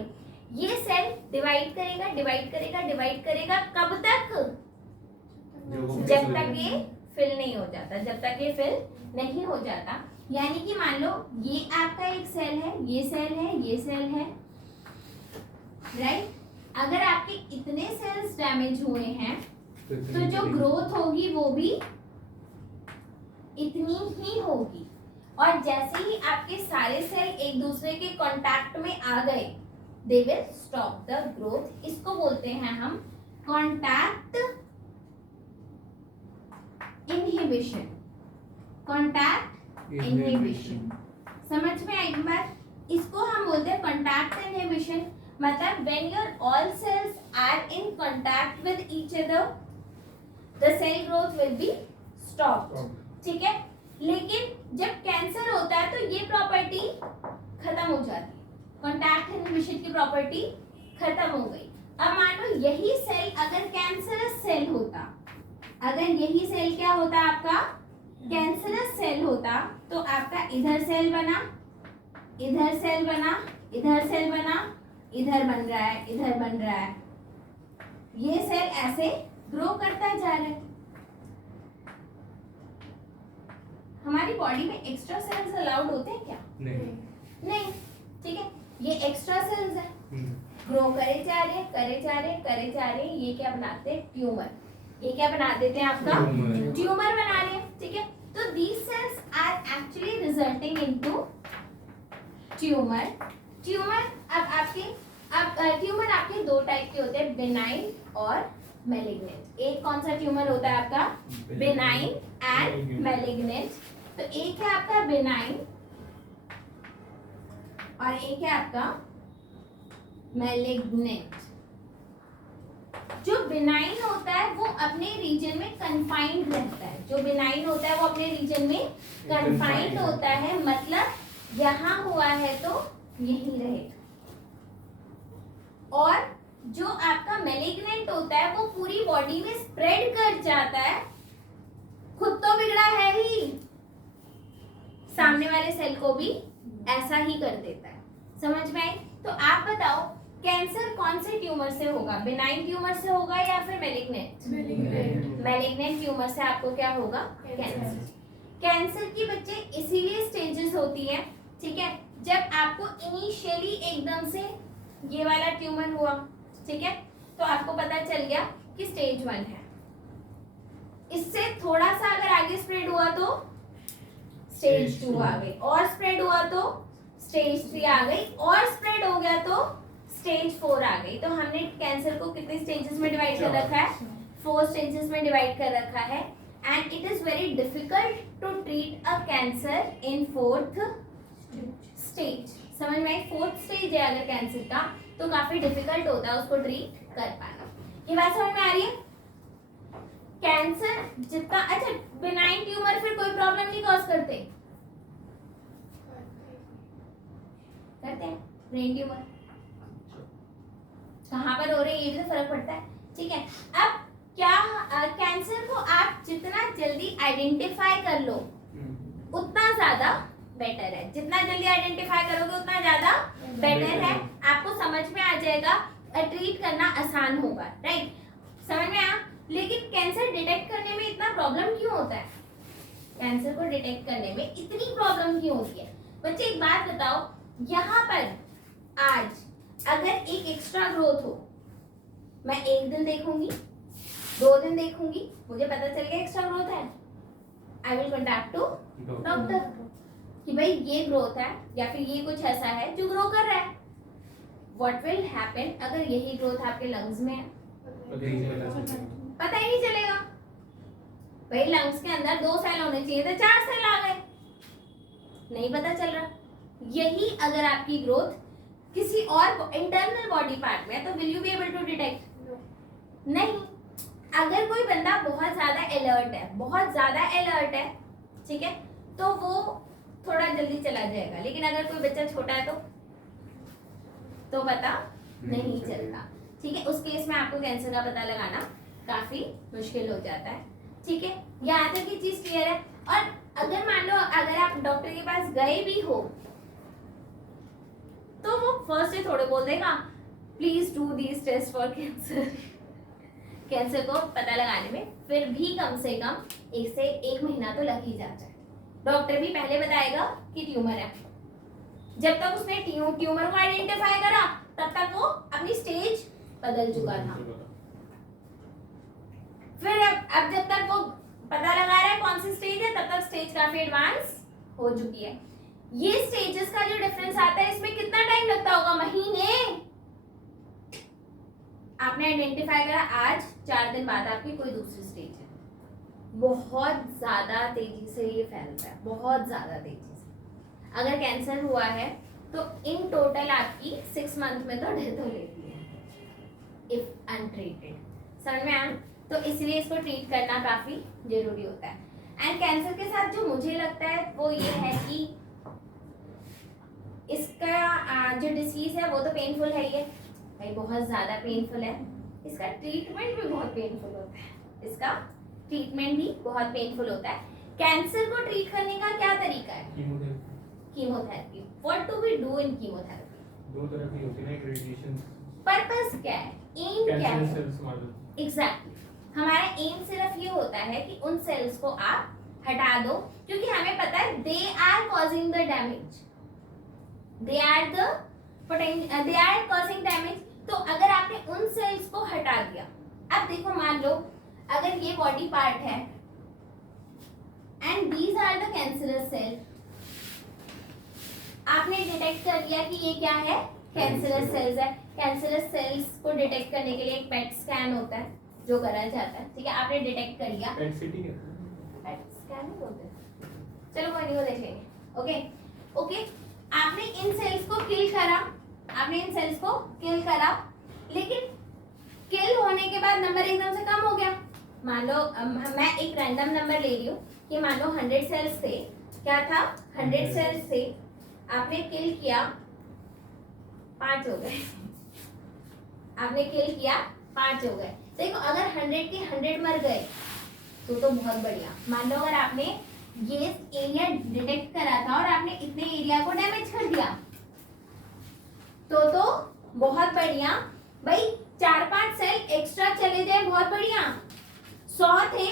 ये सेल डिवाइड करेगा कब तक? जब तक ये फिल नहीं हो जाता, जब तक ये फिल नहीं हो जाता। यानी कि मान लो ये आपका एक सेल है, ये सेल है, ये सेल है, राइट? अगर आपके इतने सेल्स डैमेज हुए हैं तो जो ग्रोथ होगी वो भी इतनी ही होगी। और जैसे ही आपके सारे सेल एक दूसरे के कांटेक्ट में आ गए, they will stop the growth. इसको बोलते हैं हम कांटेक्ट इनहिबिशन, कांटेक्ट इनहिबिशन। समझ में आई बात? इसको हम बोलते हैं कांटेक्ट इनहिबिशन। मतलब when your all cells are in contact with each other, the cell growth will be stopped, ठीक है। लेकिन जब कैंसर होता है तो ये प्रॉपर्टी खत्म हो जाती है, कॉन्टैक्ट इनहिबिशन की प्रॉपर्टी खत्म हो गई। अब मान लो यही सेल अगर कैंसरस सेल होता, अगर यही सेल क्या होता आपका कैंसरस सेल होता, तो आपका इधर सेल बना, इधर सेल बना, इधर सेल बना, इधर बन रहा है, इधर बन रहा है, ये सेल ऐसे ग्रो करता जा रहा है। हमारी बॉडी में एक्स्ट्रा सेल्स अलाउड होते हैं क्या? नहीं, ठीक है, ये एक्स्ट्रा सेल्स है, ग्रो करे जा रहे, करे जा रहे, करे जा रहे, ये क्या बनाते हैं ट्यूमर, ये क्या बना देते हैं आपका ट्यूमर बना रहे हैं, ठीक है। तो these cells are actually resulting into tumour. Tumour tumour आपके दो टाइप के होते हैं, बेनाइन और मैलिग्नेंट। एक कौन सा ट्यूमर होता है आपका बेनाइन एंड मैलिग्नेंट। तो एक है आपका बेनाइन और एक है आपका मैलिग्नेंट। जो बेनाइन होता है वो अपने रीजन में कन्फाइंड रहता है, जो बेनाइन होता है वो अपने रीजन में कन्फाइंड होता है, मतलब यहाँ हुआ है तो यहीं रहेगा। और जो आपका मैलिग्नेंट होता है वो पूरी बॉडी में स्प्रेड कर जाता है, खुद तो बिगड़ा है ही, सामने वाले सेल को भी ऐसा ही कर देता है। समझ में आई? तो आप बताओ कैंसर कौन से ट्यूमर से होगा, बेनाइन ट्यूमर से होगा या फिर मैलिग्नेंट? मैलिग्नेंट ट्यूमर से आपको क्या होगा कैंसर। कैंसर की बच्चे इसीलिए स्टेजेस होती है, ठीक है, जब आपको इनिशियली एकदम से ये वाला ट्यूमर हुआ, ठीक है, तो आपको पता चल गया कि स्टेज 1 है। इससे थोड़ा सा अगर आगे स्प्रेड हुआ तो स्टेज 2 आ गई, और स्प्रेड हुआ तो स्टेज 3 आ गई, और स्प्रेड हो गया तो स्टेज 4 आ गई। तो हमने कैंसर को कितने स्टेजेस में डिवाइड कर रखा है? 4 स्टेजेस में डिवाइड कर रखा है। And it is very difficult to treat a cancer in 4th stage. समझ में आई? 4th स्टेज है अगर कैंसर का तो काफी डिफिकल्ट होता है उसको ट्रीट कर पाना। ये बात समझ में आ रही है? कैंसर जितना अच्छा, बेनाइन ट्यूमर फिर कोई प्रॉब्लम नहीं कॉज करते हैं? ब्रेन ट्यूमर कहाँ पर हो रही है ये भी तो फर्क पड़ता है, ठीक है। अब क्या कैंसर को आप जितना जल्दी आइडेंटिफाई कर लो उतना ज्यादा बेटर है, जितना जल्दी आइडेंटिफाई करोगे उतना ज्यादा बेटर है, आपको समझ में आ जाएगा, ट्रीट करना आसान होगा, राइट? समझ में आया? लेकिन कैंसर डिटेक्ट करने में इतना प्रॉब्लम क्यों होता है? कैंसर को डिटेक्ट करने में इतनी प्रॉब्लम क्यों होती है? बच्चे एक बात बताओ, यहाँ पर आज अगर एक एक्स्ट्रा ग्रोथ हो, मैं एक दिन देखूंगी, 2 दिन देखूंगी, मुझे पता चल गया एक्स्ट्रा ग्रोथ है, I will contact to doctor कि भाई ये ग्रोथ है या फिर ये कुछ ऐसा है जो ग्रो कर रहा है। व्हाट विल हैपन अगर यही ग्रोथ आपके लंग्स में है? पता ही नहीं चलेगा। भाई लंग्स के अंदर 2 सेल होने चाहिए थे, 4 सेल आ गए, नहीं पता चल रहा। यही अगर आपकी ग्रोथ किसी और इंटरनल बॉडी पार्ट में है तो will you be able to detect? नहीं। अगर कोई बंदा बहुत ज्यादा अलर्ट है, बहुत ज्यादा अलर्ट है, ठीक है, तो वो थोड़ा जल्दी चला जाएगा, लेकिन अगर कोई बच्चा छोटा है तो पता नहीं चलता, ठीक है। उस केस में आपको कैंसर का पता लगाना काफी मुश्किल हो जाता है, ठीक है। यहाँ तक ये चीज क्लियर है। और अगर मान लो अगर आप डॉक्टर के पास गए भी हो तो वो फर्स्ट से थोड़े बोल देगा please do this test for cancer. Cancer को पता लगाने में फिर भी कम से कम 1 से 1 महीना तो लग ही जाता है। डॉक्टर भी पहले बताएगा कि ट्यूमर है, जब तक उसने ट्यूमर को आइडेंटिफाई करा तब तक वो अपनी स्टेज बदल चुका था। फिर अब जब तक वो पता लगा रहा है कौन सी स्टेज है तब तक स्टेज काफी एडवांस हो चुकी है। ये स्टेजेस का जो डिफरेंस आता है इसमें कितना टाइम लगता होगा? महीने। आपने आइडेंटिफाई करा आज, 4 दिन बाद आपकी कोई दूसरी स्टेज है। बहुत ज्यादा तेजी से ये फैलता है, बहुत ज्यादा तेजी से। अगर कैंसर हुआ है तो इन टोटल आपकी 6 मंथ में तो डेथ हो लेती है इफ अनट्रीटेड। समझ में आया? तो इसलिए इसको ट्रीट करना काफी जरूरी होता है। एंड कैंसर के साथ जो मुझे लगता है वो ये है कि इसका जो डिसीज है वो तो पेनफुल है ही है भाई, बहुत ज़्यादा पेनफुल है। इसका ट्रीटमेंट भी बहुत पेनफुल होता है, इसका ट्रीटमेंट भी बहुत पेनफुल होता है। कैंसर को ट्रीट करने का क्या तरीका है? Chemotherapy. What do we do in chemotherapy? दो तरह की होती है ना, रेडिएशन। पर्पस क्या है, एम क्या कैंसर है? सेल्स मारना। एग्जैक्टली हमारा एम सिर्फ ये होता है कि उन सेल्स को आप हटा दो, क्योंकि हमें पता है they are causing the damage, they are causing damage. तो अगर आपने उन सेल्स को हटा दिया, अब देखो मान लो अगर ये बॉडी पार्ट है and these are the cancerous cell, आपने डिटेक्ट कर लिया कि ये क्या है, कैंसरस सेल्स है। कैंसरस सेल्स को डिटेक्ट करने के लिए एक पेट स्कैन होता है जो करा जाता है, ठीक है, आपने डिटेक्ट कर लिया। पेट सिटी कहते हैं। पेट स्कैन नहीं बोलते, चलो कोई नहीं, वो देख लेंगे। ओके, आपने इन सेल्स को किल करा, लेकिन किल होने के बाद नंबर एकदम से कम हो गया। मान लो मैं एक रैंडम नंबर ले रही हूँ कि मान लो 100 सेल्स थे, क्या था 100 सेल्स थे, आपने किल किया 5 हो गए, आपने किल किया 5 हो गए। देखो अगर 100 के 100 मर गए तो बहुत बढ़िया। मान लो अगर आपने ये एरिया डिटेक्ट करा था और आपने इतने एरिया को डैमेज कर दिया तो बहुत बढ़िया भाई, 4-5 सेल एक्स्ट्रा चले जाए, बहुत बढ़िया। 100 थे,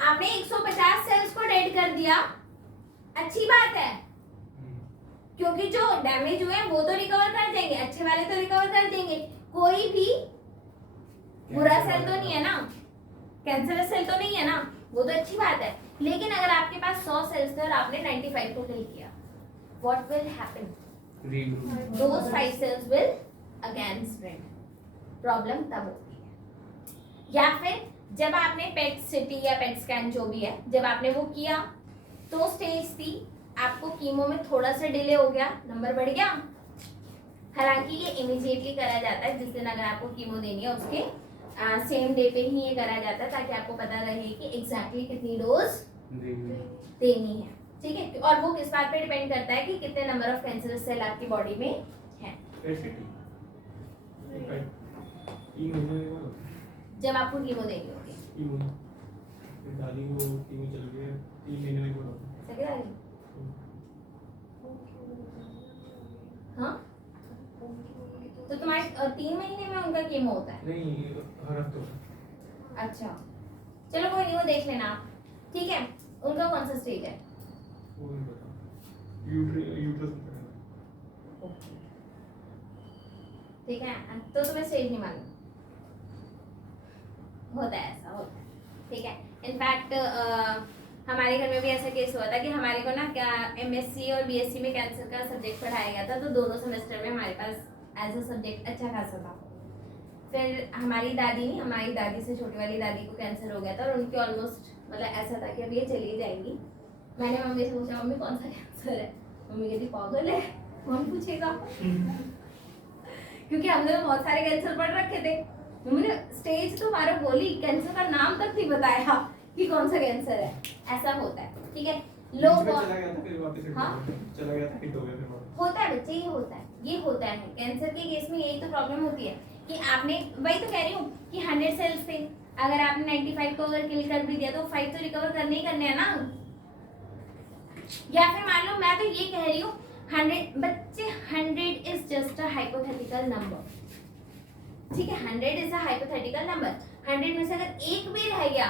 आपने 150 सेल्स को डेड कर दिया, अच्छी बात है, क्योंकि जो डैमेज हुए हैं वो तो रिकवर कर देंगे, अच्छे वाले तो रिकवर कर देंगे, कोई भी बुरा सेल तो नहीं है ना, कैंसरस सेल तो नहीं है ना, वो तो अच्छी बात है। लेकिन अगर आपके पास 100 सेल्स थे और आपने 95 को किल किया, what will happen? Those 5 cells will again spread. Problem तब होती है। या फिर जब आपने पेट सिटी या पेट स्कैन जो भी है, जब आपने वो किया तो स्टेज थी, आपको कीमो में थोड़ा सा डिले हो गया, नंबर बढ़ गया। हालांकि ये इमीडिएटली करा जाता है, जिस दिन अगर आपको कीमो देनी है उसके सेम डे पे ही ये करा जाता है, ताकि आपको पता रहे कि एग्जैक्टली कितनी डोज देनी है, ठीक है। और वो किस बात पे डिपेंड करता है कि कितने नंबर ऑफ कैंसरस सेल आपकी बॉडी में है। जब आपको कीमो देनी होगी, दादी को कीमो चल गया 3 महीने में बोला। सही है। हाँ, तो तुम्हारे 3 महीने में उनका कीमो होता है? नहीं, हर हफ्ते। अच्छा, चलो कोई नहीं, वो देख लेना आप, ठीक है। उनका कौन सा स्टेज है? वो नहीं पता, यूट्रस में है। ठीक है, तो तुम्हें स्टेज नहीं मालूम, होता है, ऐसा होता है, ठीक है। इनफैक्ट हमारे घर में भी ऐसा केस हुआ था कि हमारे को ना क्या MSc और BSc में कैंसर का सब्जेक्ट पढ़ाया गया था, तो दोनों सेमेस्टर में हमारे पास एज अ सब्जेक्ट अच्छा खासा था। फिर हमारी दादी से छोटी वाली दादी को कैंसर हो गया था और उनकी ऑलमोस्ट मतलब ऐसा था कि अब ये चली जाएंगी। मैंने मम्मी से पूछा, मम्मी कौन सा कैंसर है? मम्मी कहती पागल है, कौन पूछेगा? क्योंकि हमने तो बहुत सारे कैंसर पढ़ रखे थे। मम्मी ने स्टेज तो हमारा बोली, कैंसर का नाम तक नहीं बताया कि कौन सा कैंसर है। ऐसा होता है, ठीक है। लोग चला गया था, फिर वापस चला गया था, हिट हो गया, फिर वापस होता है बच्चे, ये होता है। कैंसर के केस में यही तो प्रॉब्लम होती है कि आपने, वही तो कह रही हूँ कि 100 सेल्स थे, अगर आपने 95 को अगर किल कर भी दिया तो 5 तो रिकवर करने ही करने हैं ना। या फिर मान लो, मैं तो ये कह रही हूँ 100 बच्चे, 100 is just a hypothetical number, ठीक है। 100 इज अ हाइपोथेटिकल नंबर। 100 में से अगर एक भी रह गया,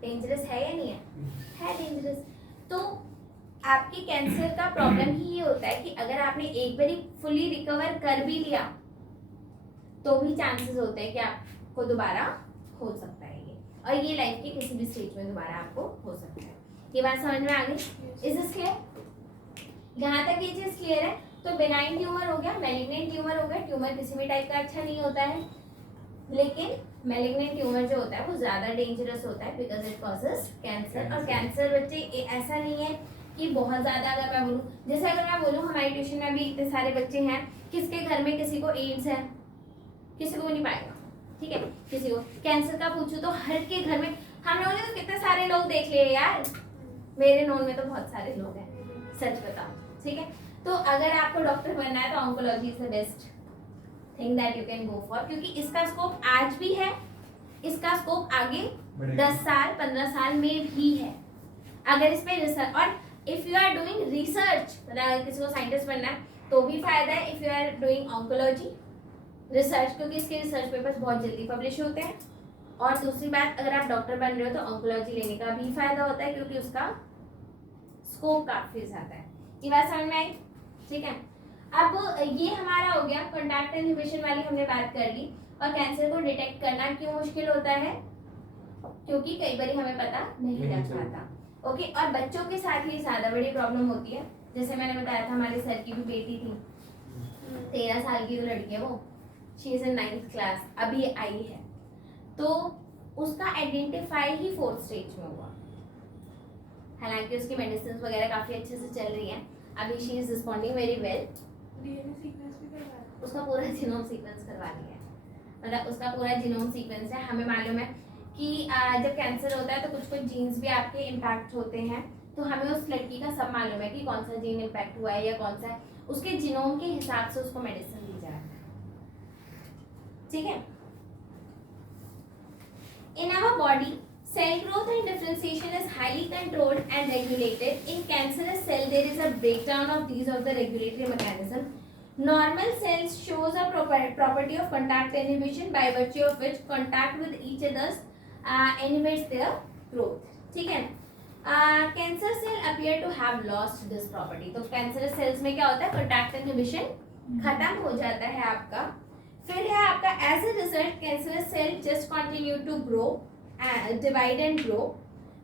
डेंजरस है या नहीं है? है डेंजरस। तो आपके कैंसर का प्रॉब्लम ही ये होता है कि अगर आपने एक बारी फुली रिकवर कर भी लिया तो भी चांसेस होते हैं कि आपको दोबारा हो सकता है ये, और ये लाइफ के किसी भी स्टेज में दोबारा आपको हो सकता है। ये बात समझ में आ गई? Is this clear? यहाँ तक ये चीज क्लियर है? तो बेनाइन ट्यूमर हो गया, मैलिग्नेंट ट्यूमर हो गया। ट्यूमर किसी भी टाइप का अच्छा नहीं होता है, लेकिन मैलिग्नेंट ट्यूमर जो होता है वो ज्यादा डेंजरस होता है बिकॉज इट कॉजेस कैंसर। और कैंसर बच्चे ऐसा नहीं है कि बहुत ज्यादा, अगर मैं बोलूँ, जैसे अगर मैं बोलूँ हमारी ट्यूशन में भी इतने सारे बच्चे हैं, किसके घर में किसी को एड्स है? किसी को नहीं पाएगा, ठीक है। किसी को कैंसर का पूछूं तो हर के घर में, हम लोगों ने तो कितने सारे लोग देख लिए यार, मेरे नोन में तो बहुत सारे लोग हैं, सच बताओ, ठीक है। तो अगर आपको डॉक्टर बनना है तो oncology is the best thing that you can go for, क्योंकि इसका स्कोप आज भी है, इसका स्कोप आगे 10 साल 15 साल में भी है अगर इस पे रिसर्च, और if you are doing research, अगर किसी को साइंटिस्ट बनना है तो भी फायदा है if you are doing oncology research, क्योंकि इसके रिसर्च पेपर्स बहुत जल्दी पब्लिश होते हैं। और दूसरी बात, अगर आप डॉक्टर बन रहे हो तो ऑन्कोलॉजी लेने का भी फायदा होता है, क्योंकि उसका स्कोप काफी ज्यादा है। ये बात समझ में आई, ठीक है। अब ये हमारा हो गया कॉन्टैक्ट इनहिबिशन वाली हमने बात कर ली। और कैंसर को डिटेक्ट करना क्यों मुश्किल होता है, क्योंकि कई बार हमें पता नहीं लग पाता। ओके, और बच्चों के साथ ही ज्यादा बड़ी प्रॉब्लम होती है। जैसे मैंने बताया था, हमारे सर की भी बेटी थी, 13 साल की तो लड़की है वो, she is in 9th class, अभी आई है, तो उसका आइडेंटिफाई ही 4th स्टेज में हुआ। हालांकि उसकी मेडिसिन वगैरह काफी अच्छे से चल रही हैं, अभी she is responding very well. DNA sequence भी करवाया, उसका पूरा जीनोम सीक्वेंस करवा लिया है, मतलब उसका पूरा जीनोम सीक्वेंस है। हमें मालूम है कि जब कैंसर होता है तो कुछ कुछ जीन्स भी आपके इम्पैक्ट होते हैं, तो हमें उस लड़की का सब मालूम है कि कौन सा जीन इम्पैक्ट हुआ है या कौन सा है, उसके जीनोम के हिसाब से उसको मेडिसिन दी जा रहा है, ठीक है। In our body, cell growth and differentiation is highly controlled and regulated. In cancerous cell, there is a breakdown of these of the regulatory mechanism. Normal cells shows a property of contact inhibition, by virtue of which contact with each others inhibits their growth. ठीक है। Cancer cell appear to have lost this property. तो cancerous cells में क्या होता है, contact inhibition खत्म हो जाता है आपका। फिर है आपका as a result cancerous cell just continue to grow, divide and grow,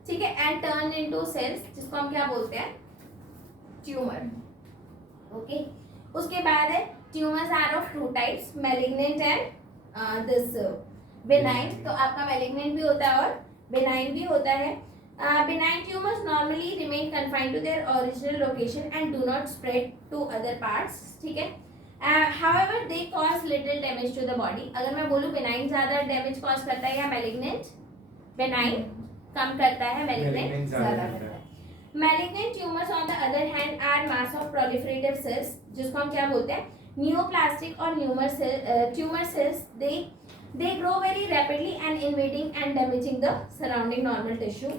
ठीक है, एंड टर्न इनटू सेल्स, जिसको हम क्या बोलते हैं, ट्यूमर। ओके, उसके बाद है tumours are of 2 types, malignant and this benign. तो आपका मैलिग्नेंट भी होता है और बेनाइन भी होता है। benign tumors normally remain confined to their original location and do not spread to other parts, ठीक है। However, they cause little damage to the body. अगर मैं बोलूँ benign ज़्यादा damage cause करता है या malignant, benign कम करता है, malignant ज़्यादा करता है। Malignant tumors on the other hand are mass of proliferative cells, जिसको हम क्या बोलते हैं, neoplastic और tumor cells. They grow very rapidly and invading and damaging the surrounding normal tissue.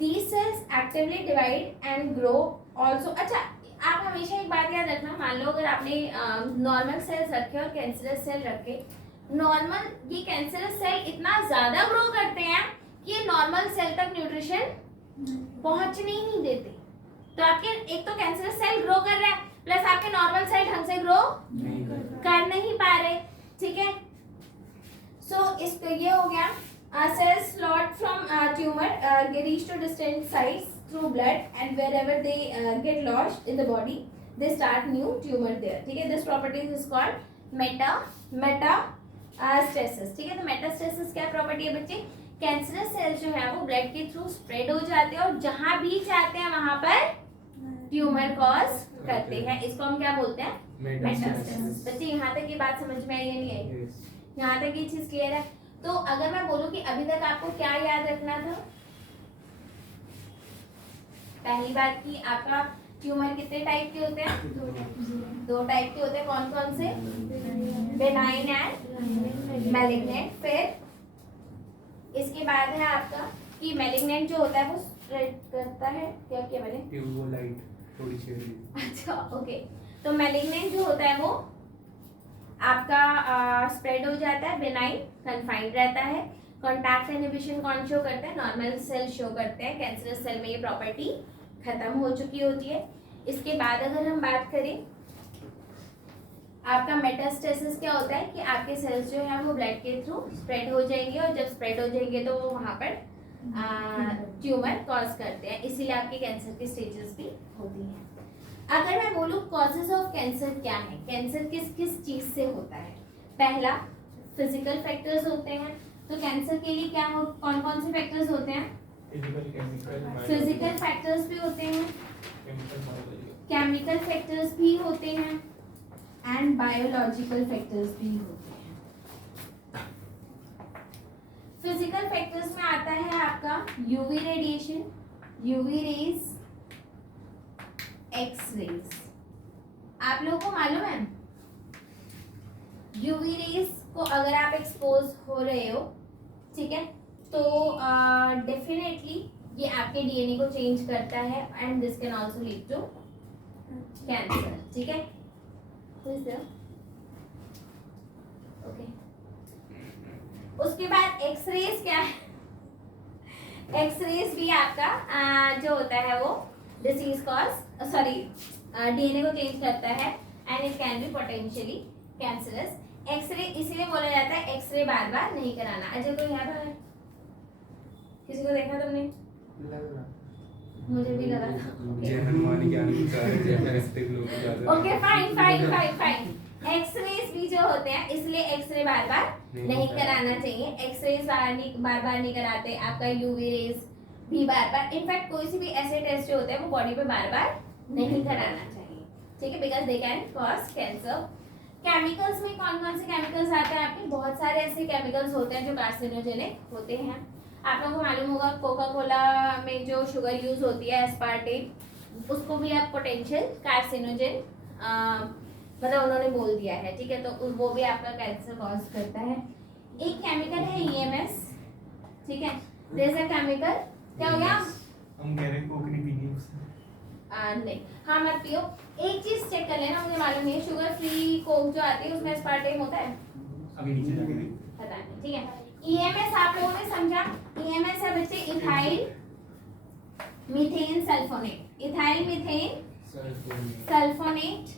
These cells actively divide and grow also. अच्छा, आप हमेशा एक बात याद रखना, मान लो अगर आपने नॉर्मल सेल्स रखे और कैंसरस सेल रखे, नॉर्मल ये कैंसरस सेल इतना ज़्यादा ग्रो करते हैं कि ये नॉर्मल सेल तक न्यूट्रिशन पहुंचने ही नहीं देते। तो आपके एक तो कैंसरस सेल ग्रो कर रहा है, प्लस आपके नॉर्मल सेल ढंग से ग्रो कर नहीं पा रहे, ठीक है। सो इस ये हो गया, cells slot from tumor reach to distant sites through blood, and wherever they get lodged in the body, they start new tumor there, ठीक है। This property is called metastasis, ठीक है। तो metastasis क्या प्रॉपर्टी है बच्चे, कैंसरस सेल्स जो है वो ब्लड के थ्रू स्प्रेड हो जाते हैं और जहां भी जाते हैं वहां पर ट्यूमर कॉज करते हैं। इसको हम क्या बोलते हैं, मेटास्टेसिस। बच्चे यहाँ तक ये बात समझ में आई या नहीं आई, यहाँ तक ये चीज क्लियर है। तो अगर मैं बोलूं कि अभी तक आपको क्या याद रखना था, पहली बात कि आपका ट्यूमर कितने टाइप के होते हैं, 2 टाइप के होते हैं, कौन कौन से, बेनाइन एंड मैलिग्नेंट। फिर इसके बाद है आपका कि मैलिग्नेंट जो होता है वो स्प्रेड करता है, क्या क्या मैंने, ट्यूबोलाइट थोड़ी सी। अच्छा ओके, तो मैलिग्नेंट जो होता है वो आपका स्प्रेड हो जाता है, बेनाइन कन्फाइंड रहता है। कॉन्टैक्ट इनहिबिशन कौन शो करता है, नॉर्मल सेल शो करते हैं। कैंसरस सेल में ये प्रॉपर्टी खत्म हो चुकी होती है। इसके बाद अगर हम बात करें, आपका मेटास्टेसिस क्या होता है कि आपके सेल्स जो है वो ब्लड के थ्रू स्प्रेड हो जाएंगे, और जब स्प्रेड हो जाएंगे तो वो वहाँ पर ट्यूमर कॉज करते हैं, इसीलिए आपके कैंसर की स्टेजेस भी होती हैं। अगर मैं बोलूँ कॉजेज ऑफ कैंसर क्या है, कैंसर किस किस चीज से होता है, पहला फिजिकल फैक्टर्स होते हैं। तो कैंसर के लिए क्या हो, कौन कौन से फैक्टर्स होते हैं, फिजिकल फैक्टर्स भी होते हैं, केमिकल फैक्टर्स भी होते हैं, एंड बायोलॉजिकल फैक्टर्स भी होते हैं। फिजिकल फैक्टर्स में आता है आपका UV radiation, UV rays, X rays. आप लोगों को मालूम है यूवी रेज को अगर आप एक्सपोज हो रहे हो, ठीक है, तो डेफिनेटली ये आपके डीएनए को चेंज करता है and this can also lead to cancer, ठीक है। ओके, उसके बाद एक्सरेज क्या है? एक्सरेज भी आपका जो होता है वो डिसीज कॉज सॉरी डीएनए को चेंज करता है and it can be potentially cancerous. X ray इसलिए बोला जाता है एक्सरे बार बार नहीं कराना। अजय कोई है बाहर? किसी को देखा तुमने? मुझे भी लगा था। Okay fine fine fine fine. X rays भी जो होते हैं इसलिए एक्सरे बार बार नहीं कराना चाहिए। एक्सरेज बार बार नहीं कराते, आपका यूवी रेज भी बार बार, इनफैक्ट कोई से भी ऐसे टेस्ट जो होते हैं वो बॉडी पे बार बार नहीं कराना चाहिए, ठीक है, because they can cause cancer. Chemicals में कौन कौन से केमिकल्स आते हैं आपके? बहुत सारे ऐसे केमिकल्स होते हैं जो कार्सिनोजेनिक होते हैं। आप लोगों को मालूम होगा कोका कोला में जो शुगर यूज होती है एस्पार्टेट, उसको भी आप पोटेंशियल कार्सिनोजेन मतलब उन्होंने बोल दिया है, ठीक है, तो वो भी आपका कैंसर कॉज करता है। एक केमिकल है ईएमएस, ठीक है, जैसा केमिकल क्या हो गया? हम कह रहे हैं कोक नहीं पीनी उससे। नहीं, हाँ मत पियो। एक चीज चेक कर लेना, मुझे मालूम नहीं है शुगर फ्री कोक जो आती है उसमें एस्पार्टेम होता है? अभी नीचे जाके पता नहीं, ठीक है। ईएमएस आप लोगों ने समझा? ईएमएस है बच्चे ethyl methane sulphonate, ethyl methane sulphonate,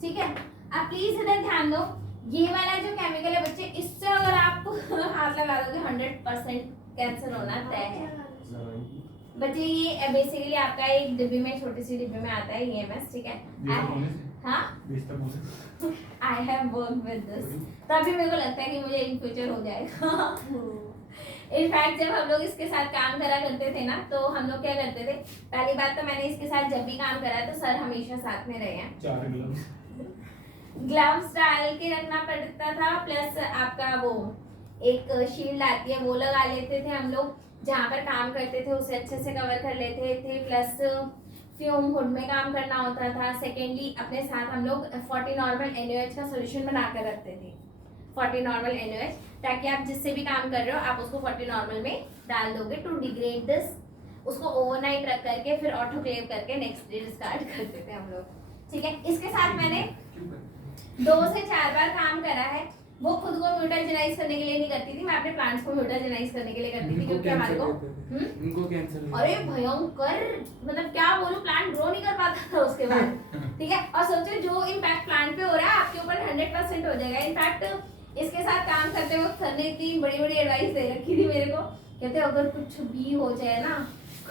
ठीक है। अब प्लीज इधर ध्यान दो, ये वाला जो केमिकल है बच्चे, इससे अगर आप हाथ लगा दोगे 100% कैंसर होना तय है बच्चे। ये बेसिकली आपका एक डिब्बी में, छोटी सी डिब्बी में आता है ईएमएस, ठीक है। हाँ, I have work with this, तभी मेरे को लगता है कि मुझे इन फ्यूचर हो जाएगा। इनफैक्ट जब हम लोग इसके साथ काम करा करते थे ना, तो हम लोग क्या करते थे, पहली बात तो मैंने इसके साथ जब भी काम करा तो सर हमेशा साथ में रहे हैं। 4 ग्लव्स डाल के रखना पड़ता था, प्लस आपका वो एक शील्ड आती है वो लगा लेते थे हम लोग, जहाँ पर काम करते थे उसे अच्छे से कवर कर लेते थे, प्लस फ्यूम हुड में काम करना होता था। सेकेंडली अपने साथ हम लोग 40 नॉर्मल NaOH का सोल्यूशन बना कर रखते थे, 40 नॉर्मल NaOH, ताकि आप जिससे भी काम कर रहे हो आप उसको 40 नॉर्मल में डाल दोगे टू डिग्रेड दिस। उसको ओवरनाइट रख करके फिर ऑटोक्लेव करके नेक्स्ट डे डिस्कार्ड करते थे हम लोग, ठीक है। इसके साथ मैंने 2 से 4 बार काम करा है। वो खुद को म्यूटाजेनाइज करने के लिए नहीं करती थी, मैं अपने प्लांट्स को म्यूटाजेनाइज करने के लिए करती थी, क्योंकि हमारे को उनको कैंसर, अरे भयंकर, मतलब क्या बोलूं, प्लांट ग्रो नहीं कर पाता था उसके बाद, ठीक है। और सोचो जो इम्पैक्ट प्लांट पे हो रहा है आपके ऊपर 100% हो जाएगा। इनफैक्ट इसके साथ काम करते वक्त सर ने इतनी बड़ी बड़ी एडवाइस दे रखी थी मेरे को, कहते अगर कुछ भी हो जाए ना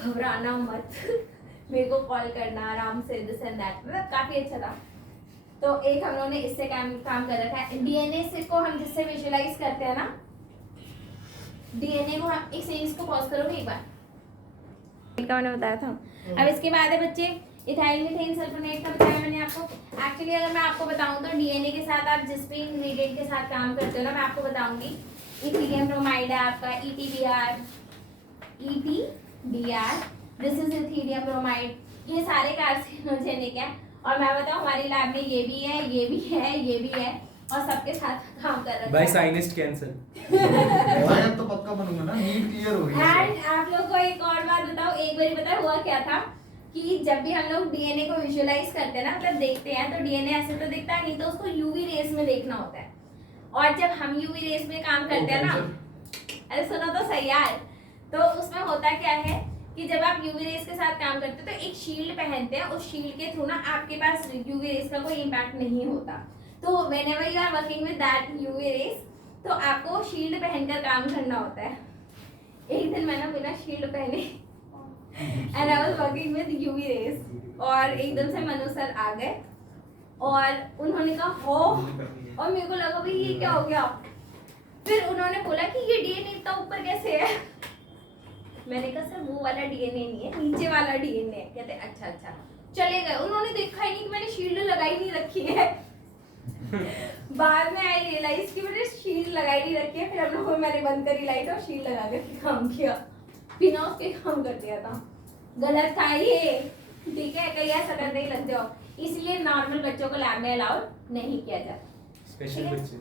घबराना मत, मेरे को कॉल करना आराम से, दिस एंड दैट, मतलब काफी अच्छा था। तो एक हम लोगों ने इससे काम कर रखा है। डीएनए से को हम जिससे विजुअलाइज करते हैं ना, डीएनए को हम एक सीरीज को पॉज करोगे एक बार, का मैंने बताया था। अब इसके बाद है बच्चे इथाइल मीथेन सल्फोनेट का बताया मैंने आपको। एक्चुअली अगर मैं आपको बताऊं तो डीएनए के साथ आप जिस भी इंग्रेडिएंट के साथ काम करते हो ना, मैं आपको बताऊंगी। इथीलियम ब्रोमाइड है आपका, ETBr, दिस इज इथीलियम ब्रोमाइड, ये सारे कार्सिनोजेनिक है। और मैं बताऊं हमारी लैब में ये भी है, ये भी है, ये भी है, और सबके साथ काम कर रहा है। By scientist cancer. भाई अब तो पक्का बनूंगा ना, नीट क्लियर हो गई। एंड आप लोग को एक और बात बताओ, एक बार पता हुआ क्या था कि जब भी हम लोग डीएनए को विजुअलाइज करते हैं ना, मतलब देखते हैं, तो डीएनए ऐसे तो दिखता नहीं, तो उसको यूवी रेस में देखना होता है। और जब हम यूवी रेस में काम करते हैं ना, अरे सुनो तो सही यार, तो उसमें होता क्या है कि जब आप यूवी रेस के साथ काम करते हो तो एक शील्ड पहनते हैं, उस शील्ड के थ्रू ना आपके पास यूवी रेस का कोई इम्पैक्ट नहीं होता। तो whenever you are working with that UV rays, तो आपको शील्ड पहनकर काम करना होता है। एक दिन मैंने बिना शील्ड पहने and I was working with UV rays, और एकदम से मनु सर आ गए और उन्होंने कहा हो, और मेरे को लगा भाई ये क्या हो गया। फिर उन्होंने बोला कि ये डीएनए इतना ऊपर कैसे है। मैंने कहा सर वो वाला डीएनए नहीं है, नीचे वाला डीएनए है। कहते अच्छा अच्छा, चले गए। उन्होंने देखा ही नहीं कि मैंने शील्ड लगाई नहीं रखी है। बाद में आई रियलाइज कि मैंने शील्ड लगाई नहीं रखी है, फिर हम लोगों मैंने बंद करी लाइट और शील्ड लगा करके काम किया, बिना उसके काम कर दिया था। गलत था ये, ठीक है, कहीं ऐसा करने ही लग जाओ, इसलिए नॉर्मल बच्चों को लैब में अलाउड नहीं किया जाता। स्पेशल बच्चे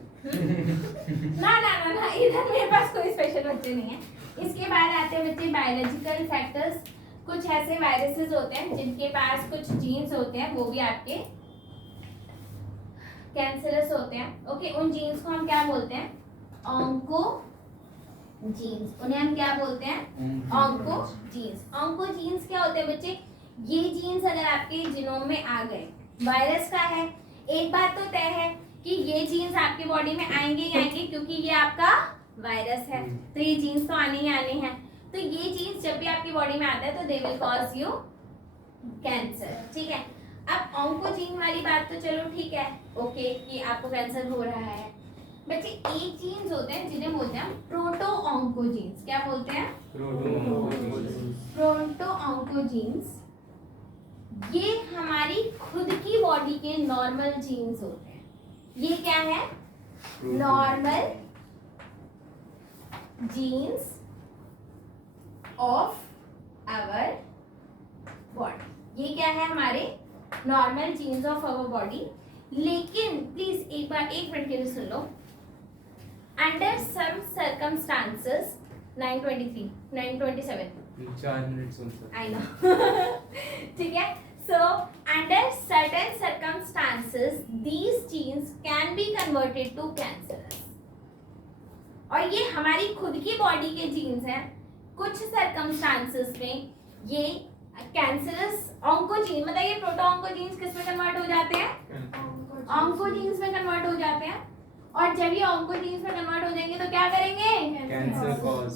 ना ना ना ना, इधर मेरे पास कोई स्पेशल बच्चे नहीं है। इसके बाद आते हैं बच्चे बायोलॉजिकल फैक्टर्स। कुछ ऐसे वायरसेस होते हैं जिनके पास कुछ जीन्स होते हैं, वो भी आपके कैंसरस होते हैं। ओके, उन जीन्स को हम क्या बोलते हैं? ऑन्कोजीन्स। उन्हें हम क्या बोलते हैं? ऑन्कोजीन्स। ऑन्कोजीन्स क्या होते हैं बच्चे? ये जीन्स अगर आपके जीनोम में आ गए, वायरस का है, एक बात तो तय है कि ये जीन्स आपकी बॉडी में आएंगे ही आएंगे, क्योंकि ये आपका वायरस है, तो ये जीन्स तो आने ही आने हैं। तो ये जीन्स जब भी आपकी बॉडी में आता है तो they will cause you cancer, ठीक है। अब ऑन्कोजीन वाली बात तो चलो ठीक है, ओके, कि आपको कैंसर हो रहा है। बच्चे एक जीन्स होते हैं जिन्हें बोलते हैं प्रोटो ऑन्कोजीन्स। क्या बोलते हैं? Proto oncogenes. ये हमारी खुद की बॉडी के नॉर्मल जीन्स होते हैं। ये क्या है? Normal genes of our body. ये क्या है? हमारे normal genes of our body. लेकिन प्लीज एक मिनट के लिए सुन लो। अंडर सम सर्कमस्टांसेस 923 927 4 मिनट सुन सकते। आई नो ठीक है। So under certain circumstances these genes can be converted to cancerous। और ये हमारी खुद की बॉडी के जीन्स हैं। कुछ सर्कमस्टांसेस में ये कैंसरस ऑन्कोजीन, मतलब ये प्रोटो ऑन्कोजीन्स किस में कन्वर्ट हो जाते हैं? ऑन्कोजीन्स में कन्वर्ट हो जाते हैं। और जब ये ऑन्कोजीन्स में कन्वर्ट हो जाएंगे तो क्या करेंगे? Cancer cause.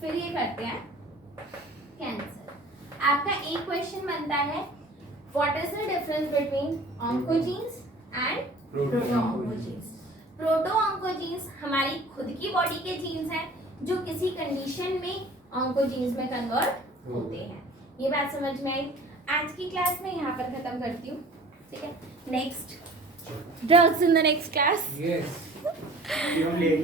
फिर ये करते हैं कैंसर। आपका एक क्वेश्चन बनता है, what is the difference between oncogenes and proto oncogenes? Proto oncogenes हमारी खुद की बॉडी के जीन्स हैं जो किसी कंडीशन में ऑन्कोजीन्स में कन्वर्ट होते हैं। ये बात समझ में आई? आज की क्लास में यहाँ पर खत्म करती हूँ, ठीक है। Next drugs in the next class. Yes. You don't need.